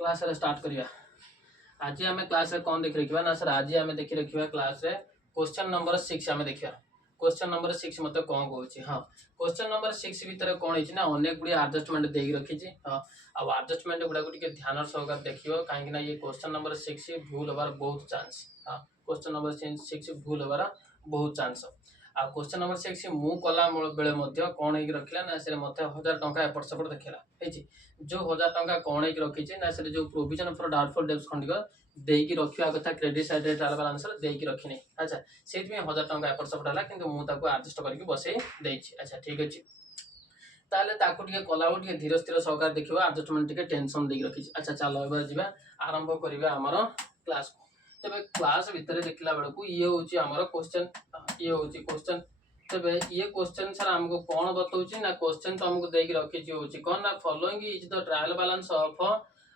Class रे start करिया। आज आम क्लास रे कौन देखि रखिबा ना सर आज आम देखि रखिबा क्लास रे क्वेश्चन नंबर 6 आम देखिया। क्वेश्चन नंबर 6 मते कौन कहूची। हां क्वेश्चन नंबर 6 भीतर कौन हिची ना अनेक गुडी एडजस्टमेंट देई रखिची। हां आ एडजस्टमेंट गुडा को टिके ध्यान सहकार देखियो काहे ना ये क्वेश्चन नंबर 6 भूल होबार बहुत चांस। हां क्वेश्चन नंबर 6 भूल होबार बहुत चांस। आ क्वेश्चन नंबर 6 मु कला बेले मध्य कोन हेक रखिला ना से मते 1000 टंका एपट सेपट देखिला हेची जो 1000 टंका कोन हेक रखिची ना से जो प्रोविजन फॉर डाउटफुल डेब्ट्स खंडिक देकी रखिया कथा क्रेडिट साइड रे ट्रायल बैलेंस रे देकी रखिनी। अच्छा सेति में 1000 टंका एपट सेपट हला किंतु मु ताको एडजस्ट करके बसे देछि। अच्छा ठीक अछि ताले ताको टिके कला टिके धीरे स्थिर सहकार देखिबा एडजस्टमेंट टिके टेंशन देकी रखिछि। अच्छा चलो एबार जिबा आरंभ करिबा हमर क्लास को। तबे क्लास भीतर देखला बेल को ये होची हमर क्वेश्चन ये होची क्वेश्चन। तबे ये क्वेश्चन सर हमको कौन बताउची ना क्वेश्चन तो हमको देकी रखिछि होची कोन ना following is the trial balance of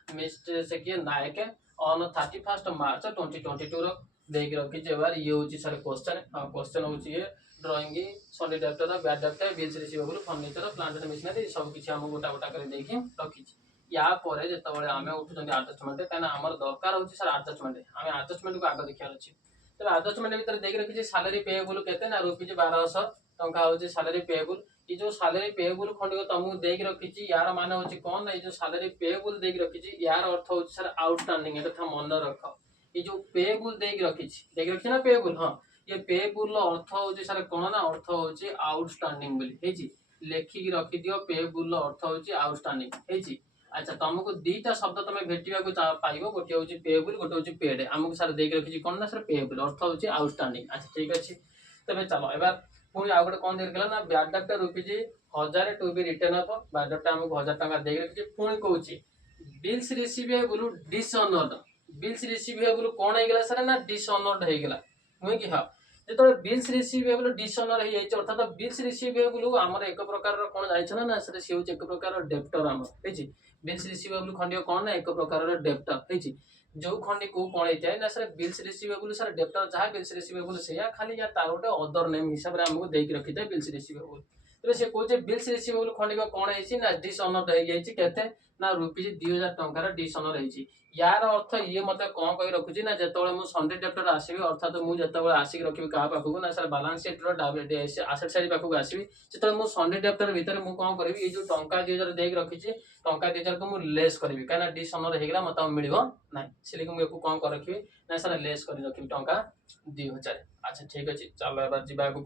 mister सेके नायक ऑन 31 मार्च 2022 रो देकी रखिछि। एबार ये होची सर क्वेश्चन। हां क्वेश्चन होची ये drawing solid debtor bad debtor bills receivable furniture plant and machinery सब किछि हम गोटा गोटा कर देकी रखिछि। या परे जेतबेले आमे उठुचंदी एडजस्टमेंट काना हमर दरकार होची सर एडजस्टमेंट आमे एडजस्टमेंट को आगे देखियार अछि। तबे एडजस्टमेंट भीतर देख रखिछि सैलरी पेएबल केते ना रुपीज 1200 टंका होची सैलरी पेएबल। ये जो सैलरी पेएबल खंड को तुमको देख रखिछि यार माने होची कोन ये जो सैलरी पेएबल देख रखिछि यार अर्थ होची सर आउटस्टैंडिंग एटा था मन रख। ये जो पेएबल देख रखिछि ना पेएबल। हां ये पेएबल अर्थ होची सर कोन ना अर्थ होची आउटस्टैंडिंग बोली हेची लेखि रखि दियो पेएबल अर्थ होची आउटस्टैंडिंग हेची। अच्छा तुमको दीटा शब्द तुम भेटिया को पाइबो गोटे होची पेएबल गोटे होची पेड हमको सर देख रखिछि कोन ना सर पेएबल अर्थ होची आउटस्टैंडिंग। अच्छा ठीक अछि तबे चलो एबार पुनी आ गोटे कोन देखला ना bad debt rupees 1000 to be written off bad debt हमको 1000 टका देख रखिछि। पुनी कहूची bills receivable dishonoured bills receivable कोन हे गेला सर ना डिसऑनर्ड हे गेला मुई कि हां जेतो बिल्स रिसीवेबल डिसऑनर हे जाय अर्थात बिल्स रिसीवेबल हमर एक प्रकार रो कोन जाय छना ना सर से होची एक प्रकार रो डेप्टर हमर हेची बिल्स रिसीवेबल खंडियो कोन ना एक प्रकार रो डेप्टर हेची जो खंडी को कोन हेतै ना sir bills receivable sir debtor जहा बिल्स रिसीवेबल से या खाली या तार गोटे अदर नेम हिसाब रे हमको देख रखितै बिल्स रिसीवेबल। तबे से कोचे बिल्स रिसीवेबल खंडी को कोन हेची ना डिसऑनर हे जायछि केते ना रुपीज 2000 टंका रो डिसऑनर हेची। यार अर्थ ये मते कोन कहि रखुची ना जेतबेले मु संडे डेप्टर आसीबी अर्थात मु जेतबेले आसी रखिबी का पाखु ना सर बैलेंस शीट रो एसेट साइड पाखु आसीबी जेतबेले मु संडे डेप्टर भीतर मु कोन करबी ये जो टंका 2000 देख रखिची टंका 2000 को मु लेस करबी काना डिसऑनर हेगला मते मिलिबो नै सिलिक मु एको कोन कर रखिबी ना सर लेस कर रखिबी टंका 2000। अच्छा ठीक अछि चलो एबार जिबा को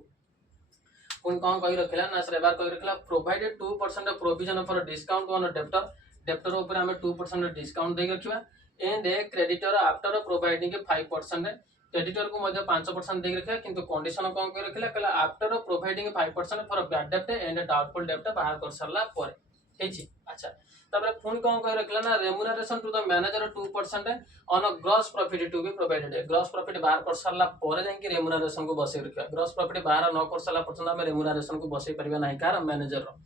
पुन कोन कहि रखला ना सर एबार कहि रखला provided 2% provision for discount on debtor debtor ऊपर हमें 2% डिस्काउंट दे रखिबा and a creditor after providing 5% creditor को मध्य 5% दे रखिबा किंतु कंडीशन कोन कहि रखला कला after providing 5% for bad dept and doubtful डेप्ट बाहर कर सरला पर हेची। अच्छा तबरे पुन कोन कहि रखला ना remuneration to the manager 2% on gross profit to be provided gross profit बाहर कर सरला पर जाय कि रेम्युनरेशन को बसे रखिबा ग्रॉस प्रॉफिट बाहर न कर सरला पर्यंत हम रेम्युनरेशन को बसे परिबा नाही कार मैनेजर रो।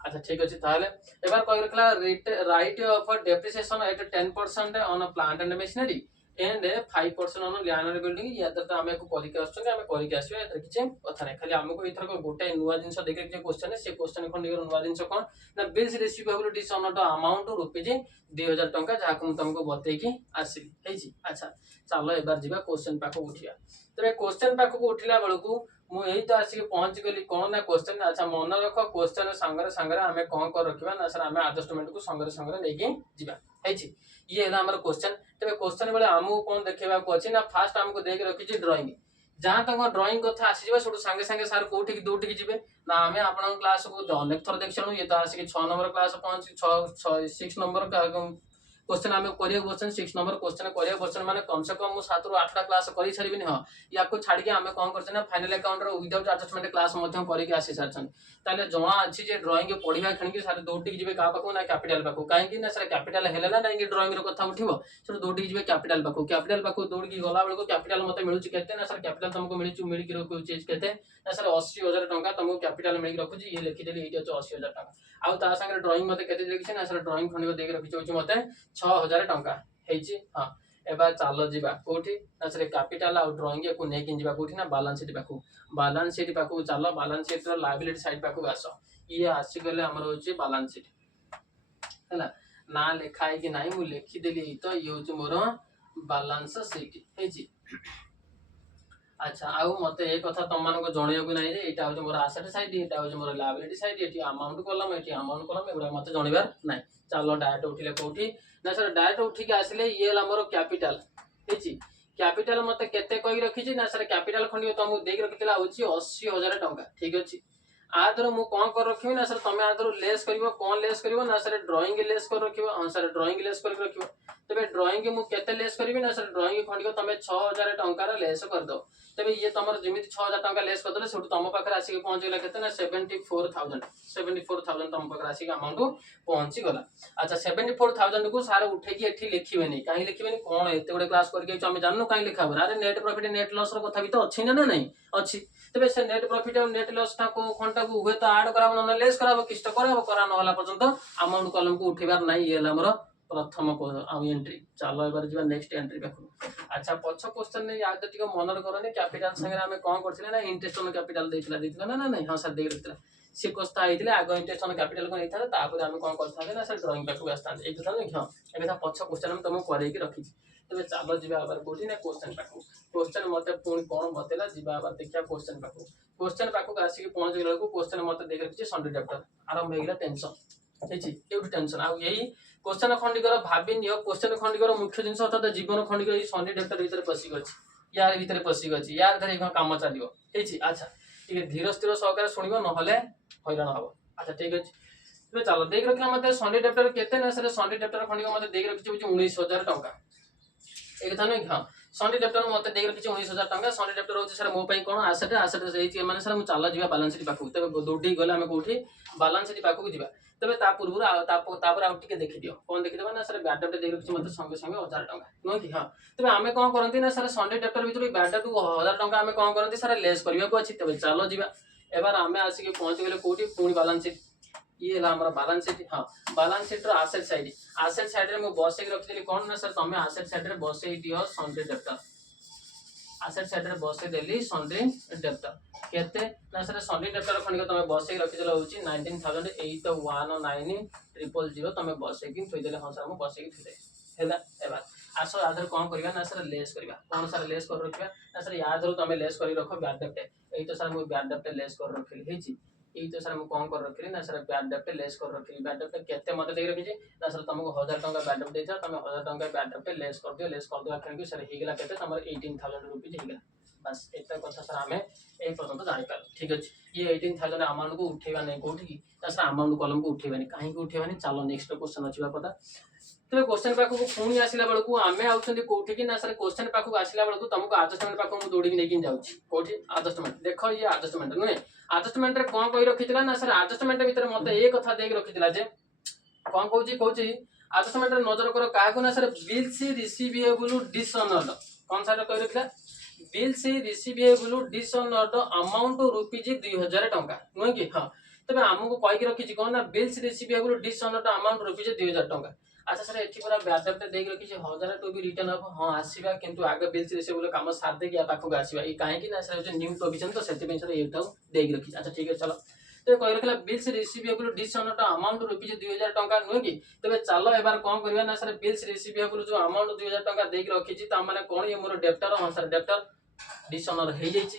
अच्छा ठीक अछि ताले एबार कहि रखला right of depreciation eight 10% on plant and machinery and 5% on land and building या त हमें को करिके आछन हमें करिके आसीबे एतर किछ कथा नै खाली हमको इथर को गोटे नुवा जिंस देखे जे क्वेश्चन है से क्वेश्चन खंडी नुवा जिंस कोन ना bills receivable dishonoured amount rupees 2000 टंका जहा को तुमको बते कि आसीबी हेजी। अच्छा चलो एबार जिबा क्वेश्चन पाको उठिया तबे क्वेश्चन पाको उठिला बेलकू मु एही तो आसी के पहुंच गेली कोन ना क्वेश्चन। अच्छा मन रखो क्वेश्चन संगरे संगरे हमें कोन कर रखिबा ना सर हमें एडजस्टमेंट को संगरे संगरे लेके जिबा हेची ये है हमर क्वेश्चन। तबे क्वेश्चन बेले हमहु कोन देखेबा को अछि ना फास्ट हमको देख रखि छी ड्राइंग जहां तक ड्राइंग कथा आसी जिबा छोटो संगे संगे सर कोठी की दूठी की जिबे ना हमें आपन क्लास को अनेक थर देखछनु ये तो आसी के 6 नंबर क्लास पहुंच 6 नंबर का क्वेश्चन हमें करिया क्वेश्चन 6 नंबर क्वेश्चन करिया क्वेश्चन माने कम से कम 7 रु 8 टा क्लास करि छरिबिनी। हां या को छाडी के हमें कोन करछन ना फाइनल अकाउंट रो विदाउट एडजस्टमेंट क्लास मध्यम करि के आसी सरछन ताले जणा अछि जे ड्राइंग के पढिबा खन के सारे दोटी के जिबे का पाखो ना कैपिटल पाखो काहे कि ना सर कैपिटल हेले ना नहीं ड्राइंग रो कथा उठिबो सर दोटी के जिबे कैपिटल पाखो दौड़ की गला बेल को कैपिटल मते मिलुची केते ना सर कैपिटल तुमको मिलुची मिल के रखु चीज केते ना सर 80000 टंका तुमको कैपिटल मिल के रखु जी ये लिखि देली एटा 80000 टंका आउ ता संगे ड्राइंग मते केते लिखि ना सर ड्राइंग खंडी देख रखि होची मते 6000 टंका हेची। हां एबा चालो जिबा कोठी ना सर कैपिटल आ ड्राइंग को ने किन जिबा कोठी ना बैलेंस शीट पाखु चालो बैलेंस शीट रो लायबिलिटी साइड पाखु आसो ये आसी गले हमर होची बैलेंस शीट हैला ना लिखाई कि नहीं मुझे लिखिदेली तो ये हूँ मोर बालांस सीट है। अच्छा आउ मते एक कथा तुम मानको जणियो कि नै जे एटा हो मोर एसेट साइड एटा हो मोर लायबिलिटी साइड एटी अमाउंट कॉलम एटी अमाउंट कॉलम एगुडा मते जणिबार नै। चलो डायरेक्ट उठिले कोठी ना सर डायरेक्ट उठिके आसिले ये हमर कैपिटल हेची। कैपिटल मते केते कहि रखिछि ना सर कैपिटल खंडियो तुमको देख रखितला होछि 80,000 टंका ठीक अछि। आदर मु कोन कर रखिबि ना सर तमे आदर लेस करिवो कोन लेस करिवो ना सर ड्राइंग लेस कर रखिबो हां सर ड्राइंग लेस कर रखिबो। तबे ड्राइंग मु केते लेस करिवि ना सर ड्राइंग खंडियो तमे 6000 टंका रा लेस कर दो। तबे ये तमर जेमिति 6000 टंका लेस कर दले सेटु तम पाखरे आसी पहुंच गेला केते ना 74,000 तम पाखरे आसी अमाउंट पहुंची गला। अच्छा 74,000 को सारे उठे की एठी लिखिबेनी काहे लिखिबेनी कोन एते बडे क्लास करके हम जाननु काहे लिखाबो अरे नेट प्रॉफिट नेट लॉस रो कथा भी तो अछि ना नहीं अछि। तबे से नेट प्रॉफिट और नेट लॉस टा को खंटा को हुए तो ऐड कराबो न लेस कराबो किष्ट कराबो करा न होला पर्यंत अमाउंट कॉलम को उठेबार नहीं ये हमर प्रथम एंट्री। चलो एबार जीवा नेक्स्ट एंट्री देखो। अच्छा पछ क्वेश्चन ने याद टिके मनर करने कैपिटल संगे हमें कोन करथिले ना इंटरेस्ट ऑन कैपिटल देइतला ना नहीं हां सर देइ रखितला से कोस्ता आइतले आगो इंटरेस्ट ऑन कैपिटल को नैथा तापर हमें कोन करथाले ना सर ड्राइंग पाखु आस्तान एक था नहीं हां एबे पछ क्वेश्चन हम तुमको करे की रखी। तबे चलो जीवा आबार कोठी ना क्वेश्चन पाखु क्वेश्चन मते पुनी कोन बतेला जीवा आबार देखिया क्वेश्चन पाखु आसी के पहुंच गेला को क्वेश्चन मते देख रखिछि संडे चैप्टर आरंभ हो गेला टेंशन हेची एउट टेंशन आ यही क्वेश्चन खंडिकर भाबी नियो क्वेश्चन खंडिकर मुख्य जिंस अर्थात जीवन खंडिकर ई संडे चैप्टर भीतर पसी गछि यार भीतर पसी गछि यार धरे काम चलियो हेची। अच्छा ठीक है धीर स्थिर सहकार सुनिबो न हले हैरान हबो। अच्छा ठीक अछि तो चलो देख रखिया मते संडे चैप्टर केते ना सर संडे चैप्टर खंडिकर मते देख रखिछि 19,000 टंका एक था नहीं हां संडे चैप्टर मते देख रखिछि 19,000 टंका। संडे चैप्टर होछि सर मो पई कोन एसेट एसेट माने सर मु चला जीवा बैलेंस शीट पाखु तबे दोडी गले हम कोठी बैलेंस शीट पाखु जीवा तबे ता पूर्व तापर आउ टिके देखि दियो कोन देखि देबा ना सर बैड डेट देख रखिछि मते संगे संगे 1000 टंका नो कि हां। तबे हमें कोन करंती ना सर संडे चैप्टर भीतर बैड डेट 1000 टंका हमें कोन करंती सर लेस करिया को अछि। तबे चलो जीवा एबार हमें आसी के पहुंच गेले कोठी पूरी बैलेंस शीट ये ला हमरा बैलेंस शीट हां बैलेंस शीट रो एसेट साइड रे मु बसे के रखितली कोन ना सर तमे एसेट साइड रे बसे दियो संडे चैप्टर एसेट साइड रे बसे देली संडे चैप्टर केते ना सर संडे चैप्टर खंडिक तमे बसे रखि देला होची 19,819,000 तमे बसे कि थई देले हां सर हम बसे कि थई हैला एबा आसो आधर कोन करबा ना सर लेस करबा कोन सर लेस कर रखबा ना सर याद रो तमे लेस करी रखो बैड डेट एई तो सर मु बैड डेट लेस कर रखली हेची एई तो सर मु कोन कर रखली ना सर बैड डेट लेस कर रखली बैड डेट केते मते देख रखी ना सर तुमको 1000 टंका बैड डेट देता तमे 1000 टंका बैड डेट लेस कर दो आखिर कि सर हे गेला केते तमर 18,000 रुपीस हे गेला बस एता कथा सर हमें ए पर्यंत जानि पार ठीक अछि। ये 18,000 अमाउंट को उठेबा नै कोठी की सर अमाउंट कॉलम को उठेबानी काहे को उठेबानी चलो नेक्स्ट क्वेश्चन अछि पता। तबे क्वेश्चन पाखु को पुनी आसिला बेलकु आमे आउछंदी कोठी की ना सर क्वेश्चन पाखु आसिला बेलकु तुमको एडजस्टमेंट पाखु मु दौड़ी नेकिन जाउछि कोठी एडजस्टमेंट देखो ये एडजस्टमेंट नुहे एडजस्टमेंट रे कोन कहि रखितला ना सर एडजस्टमेंट भीतर मते एक कथा देख रखितला जे कोन कहउछि एडजस्टमेंट रे नजर करो काहे को ना सर बिल्स रिसीवेबल डिसऑनर्ड कोन सर कहि रखिला bills receivable dishonoured amount rupees 2,000 टंका नुहे कि हां तबे हमको कहि के रखिछि कोन ना bills receivable dishonoured amount rupees 2,000 टंका। अच्छा सर एठी पूरा बैड डेट देख रखिछि 1000 टू बी रिटर्न अप हां आसीबा किंतु आगे बिल्स रिसीवेबल काम साथ दे गया पाखु आसीबा ई काहे कि ना सर जो न्यू प्रोविजन तो सेति पे सर एटाउ देख रखिछि। अच्छा ठीक है चलो तो कहि रखला bills receivable dishonoured amount rupees 2,000 टंका नुहे कि तबे चलो एबार कोन करबा ना सर बिल्स रिसीवेबल जो अमाउंट 2,000 टंका देख रखिछि ता माने कोन ये मोर डेप्टर हां सर डेप्टर डिसऑनर हे जाइछि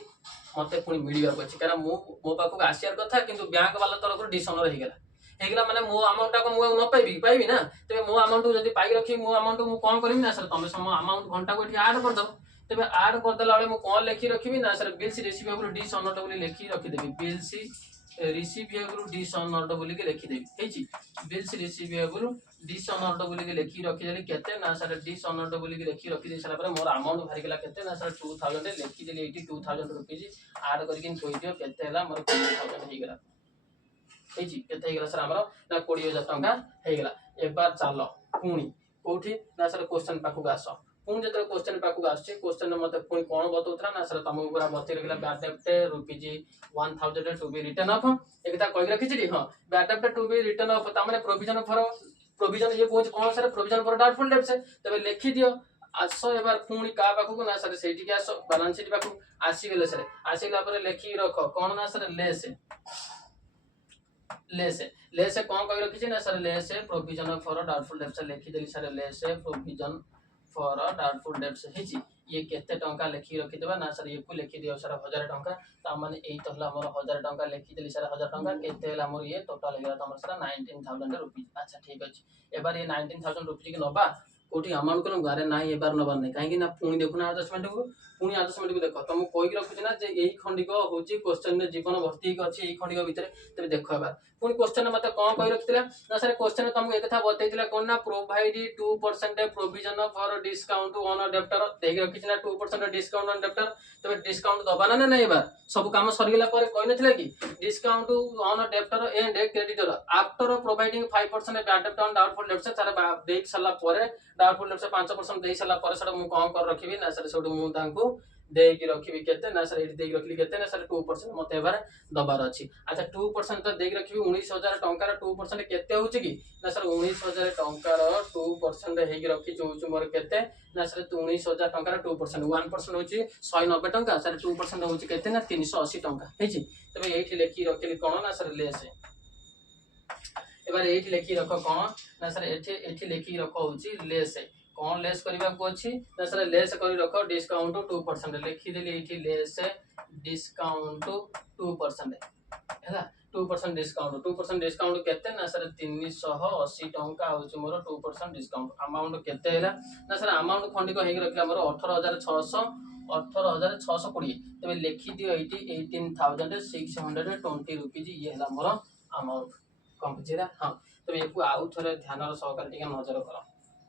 मते पुनी मिलिबार अछि कारण मो पाखु आसियार कथा किंतु बैंक वाला तरफ डिसऑनर हे गेला माने मो अमाउंट को मु न पाइबी ना तबे मो अमाउंट जदी पाइ रखी मो अमाउंट मु कोन करबी ना सर तमे सम अमाउंट घंटा को एठी ऐड कर दो तबे ऐड कर देला वाले मु कोन लिखि रखिबी ना सर बिल्स रिसीवेबल डिसऑनर्ड बोली लिखि रखि देबी बिल्स रिसीवेबल डिसऑनर्ड बोली के लिखि देबी हेची बिल्स रिसीवेबल डिसऑनर्ड बोली के लिखि रखि देली केते ना सर डिसऑनर्ड बोली के लिखि रखि दे सारा पर मोर अमाउंट भारी गेला केते ना सर 2,000 लिखि देली 82,000 रुपीस ऐड करके कोइ दियो केते हला मोर 20,000 हे गेला हेची केते हे गेला सर हमरो ना 20,000 टंका हे गेला। एक बार चलो पुनी कोठी ना सर क्वेश्चन पाखु आसो पुनी जते क्वेश्चन पाखु आछे क्वेश्चन मते पुनी कोन बतौथरा ना सर तमो पूरा बते रखला bad debt rupees 1,000 to be written off एकता कहि रखि छी हां bad debt to be written off त माने प्रोविजन ये पहुंच कोन सर प्रोविजन फॉर डाउटफुल डेट्स तबे लिखि दियो आसो एबार पुनी का पाखु को ना सर सेठी के आसो बैलेंस शीट पाखु आसी गेले सर आसीला पर लिखि रखो कोन ना सर लेस लेस कौन कही रखी ना sir less provision for doubtful debts लिखिदेली sir less provision for doubtful debts है ये केते टंका लिखि रखिदेबा ना सर ये को लिखि दियो सर 1000 टंका ता माने एई तो हला हमर 1000 टंका लिखिदेली सर 1000 टंका केते हला हमर ये टोटल हेला तमर सर 19000 रुपीस। अच्छा ठीक अछि एबार ये 19000 रुपीस के नबा कोठी अमाउंट को गारे ना एबार नबार नहीं कहीं ना पुणी देखुना एडजस्टमेंट को पुणी एडजस्टमेंट को देख तुम कहीकि रखुच ना जे यही खंडिक हूँ क्वेश्चन जीवन भर्ती अच्छी यही खंडिक भितर तेज देख पुणी क्वेश्चन मत कौन कही रखी ना सर क्वेश्चन तुमको एक बताई कौन ना provide 2% provision for discount on debtor देख रखी ना 2% डिस्काउंट ऑन डेप्टर तबे डिस्काउंट दबा ना नहीं बार सब काम सरीगला पर कही नथिला कि discount on debtor and creditor after providing 5% bad डेप्ट ऑन डाउटफुल डेब्ट्स सारा देख सारा पर डाउटफुल डेब्ट्स 5% दे सारा पर सर मु कौन कर रखिबी ना सर सब मु तांको देकी रखिबी केते ना सर एठी देकी रखली केते ना सर 2% मते एबार दबार अछि। अच्छा 2% तो देकी रखिबी 19000 टंका र 2% केते होछि कि ना सर 19000 टंका र 2% हेकी रखि जोछु मोर केते ना सर 19000 टंका र 2% 1% होछि 190 टंका सर 2% होछि केते ना 380 टंका हेछि तबे एठी लेखि रखिली कोन ना सर लेस एबार एठी लेखि रख कोन ना सर एठी लेखि रख होछि लेस कौन लेस करबा को अछि ना सर लेस करी रख डिस्काउंट 2% लिखि देली एठी लेस डिस्काउंट 2% हैला 2% डिस्काउंट केते ना सर 380 टंका होछि मोर 2% डिस्काउंट अमाउंट केते हैला ना सर अमाउंट खंडिक हेक रखला मोर 18620 तबे लिखि दियो एठी 18620 रुपीस ये हैला मोर अमाउंट कम बुझिरा हां तबे एकु आउ थरे ध्यान र सहकार टिके नजर करो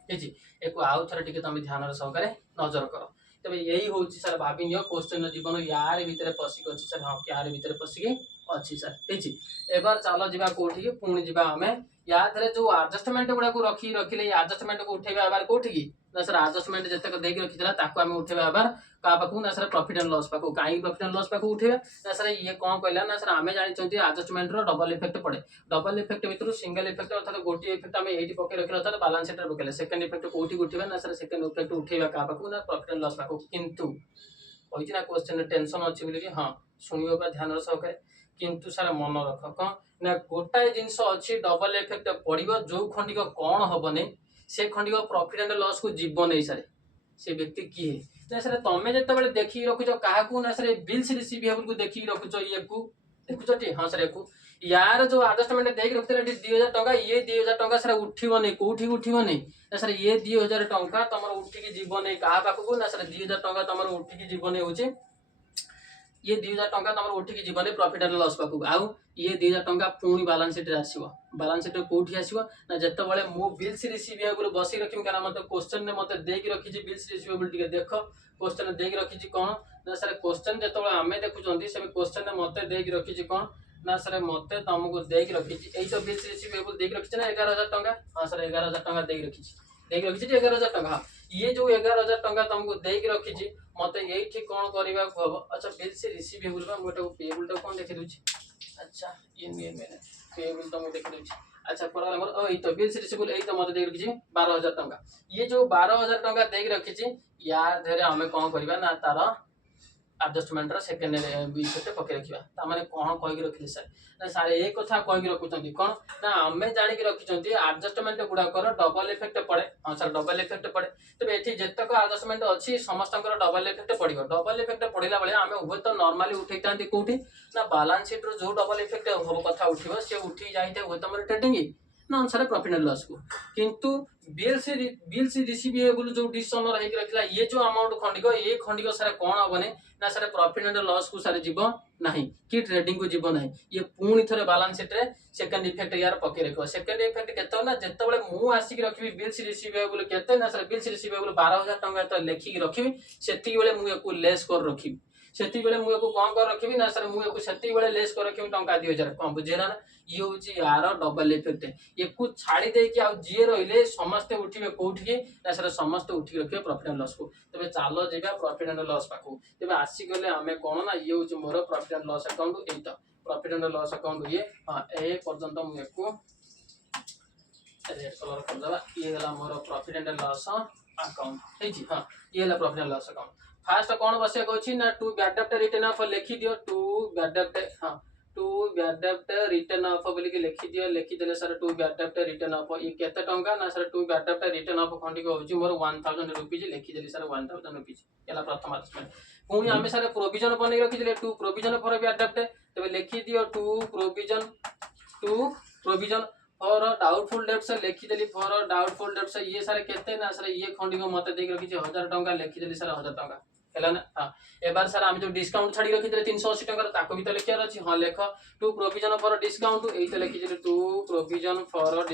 जी एक आउ थरे टिके तुम ध्यान सहकारे नजर कर तबे यही होची सर भाभी क्वेश्चन जीवन यार भितर पसिक अछि सर हां यार भितर पसिक अछि सर हेची एबार चलो जिबा कोठी के पुणी जिबा हमें या थरे जो एडजस्टमेंट गुडा को रखिले एडजस्टमेंट को उठेबा एबार कोठी की ना सर एडजस्टमेंट जते को देख रखितला ताको हम उठेबा एबार का पाखु ना सर प्रॉफिट एंड लॉस पाखु काई प्रॉफिट एंड लॉस पाखु उठेबा ना सर ये कोन कहला ना सर हमें जानि चंती एडजस्टमेंट रो डबल इफेक्ट पड़े डबल इफेक्ट भितर सिंगल इफेक्ट अर्थात गोटी इफेक्ट हमें एठी पके रखिला अर्थात बैलेंस शीट रे पकेले सेकंड इफेक्ट कोठी उठेबा ना सर सेकंड इफेक्ट उठेबा का पाखु ना प्रॉफिट एंड लॉस पाखु किंतु होइछि ना क्वेश्चन टेंशन अछि बोली हां सुनियो बा ध्यान सहकारे किंतु सर मन रख कौन ना गोटाए जिनस अच्छी डबल इफेक्ट पड़ो जो खंडिक कौन हेनी से खंडिक प्रॉफिट एंड लॉस को जीव नहीं सर से व्यक्ति किए ना सर तुम जो देखी रखुच क्या ना सर बिल्स रिसीवेबल को देखी रखुच ये देखुच हाँ सर यार जो एडजस्टमेंट देख रखते 2000 टंका ये 2000 टंका सर उठबनी कौटी उठबनी ना सर ये 2000 टंका तुम उठिकी जीवन क्या पाखक ना सर 2000 टंका तुम उठिकी जीवन हो ये 2000 टंका तुम उठिकी जीवन प्रॉफिट एंड लॉस पाखक आउ ये 2000 टंका पुणी बैलेंस शीट रे आसीबो बैलेंस शीट कोठी आसीबो ना जत्ते बेले मु बिल्स रिसीवेबल बसी रखिम काना मते क्वेश्चन ने मते देख रखी छी बिल्स रिसीवेबल टिके देखो क्वेश्चन देख रखी छी कोन ना सर क्वेश्चन जत्ते बेले हमें देखुचंती से क्वेश्चन ने मते देख रखी छी कोन ना सर मते तुमको देख रखी छी एई तो बिल्स रिसीवेबल देख रखी छी ना 11000 टंका हां सर 11000 टंका देख रखी छी 11000 टंका ये जो 11000 टंका तुमको देख रखी छी मते एई ठीक कोन करबा को हबो अच्छा बिल्स रिसीवेबल बा मोटे पेबल तो कोन देखि दुछि अच्छा ये मैंने पेबल तो मुझे देखि अच्छा पर हमर ओई तो बिल्स रिसीवेबल एई तो मते देख रखी 12000 टंका ये जो 12000 टंका देख रखी यार धरे हमें कोन करबा ना तार एडजस्टमेंट रा सेकंड इफेक्ट पके रखिबा ता माने कोन कहि रखिले सर ना सर एक कथा कहि रखुचंती कोन ना हमें जानि के रखिचंती एडजस्टमेंट गुडा कर डबल इफेक्ट पड़े हां सर डबल इफेक्ट पड़े तबे एठी जत्तक एडजस्टमेंट अछि समस्तकर डबल इफेक्ट पड़िबो डबल इफेक्ट पड़िला बेले हमें उभय तो नॉर्मली उठैतांती कोठी ना बैलेंस शीट रो जो डबल इफेक्ट हो कथा उठिबो से उठी जाइते हो तमर ट्रेडिंग ना अनुसार प्रॉफिट एंड लॉस को किंतु बिल्स रिसीवेबल जो डिसऑनर है रखला ये जो अमाउंट खंडिक ये खंडिक सर कोन हबने ना सर प्रॉफिट एंड लॉस को सर जीव नहीं कि ट्रेडिंग को जीव नहीं ये पुणी थरे बैलेंस शीट रे सेकंड इफेक्ट यार पके रखो सेकंड इफेक्ट केते ना जत्ते बेले मु आसी रखबी बिल्स रिसीवेबल केते ना सर बिल्स रिसीवेबल 12000 टंका तो लेखि रखबी सेति बेले मु एको लेस कर रखबी सेति बेले मु एको कोन कर रखबी ना सर मु एको सेति बेले लेस कर रखबी टंका 2000 कोन बुझेला ना ये होची यार डबल इफेक्ट एकु छाड़ी दे कि आ जे रहिले समस्त उठिबे कोठी ना सर समस्त उठी रखिबे प्रॉफिट एंड लॉस को तबे चालो जेबा प्रॉफिट एंड लॉस पाखु तबे आसी गले हमें कोन ना ये होची मोर profit and loss account Etah profit and loss account ये हां ए पर्यंत मु एको रेड कलर कर दबा ये हला मोर प्रॉफिट एंड लॉस अकाउंट है जी हां ये हला प्रॉफिट एंड लॉस अकाउंट फास्ट कोन बसे को छी ना टू बैड डेब्ट रिटर्न ऑफ लिखि दियो टू बैड डेब्ट हां टू बैड डेब्ट रिटर्न ऑफ बोली कि लिखिदेले सर टू बैड डेब्ट रिटर्न ऑफ ये केते टंका ना सर टू बैड डेब्ट रिटर्न ऑफ खंडिक होची मोर 1000 रुपीज लिखिदेली सर 1000 रुपीज एला प्रथम आदेश पुणी आमे सर प्रोविजन बनै रखिदेले टू प्रोविजन फॉर बैड डेब्ट तबे लिखि दियो to provision for doubtful debts लिखिदेली फॉर डाउटफुल डेब्ट्स ये सर केते ना सर ये खंडिक मते देख रखि 1000 टंका लिखिदेली सर 1000 टंका हैला ना हां एबार सर हम जो डिस्काउंट छाड़ी रखि देले 380 टंका ताको भी तो लिखियार अछि हां लेख टू प्रोविजन फॉर डिस्काउंट एई तो लिखि देले टू प्रोविजन फॉर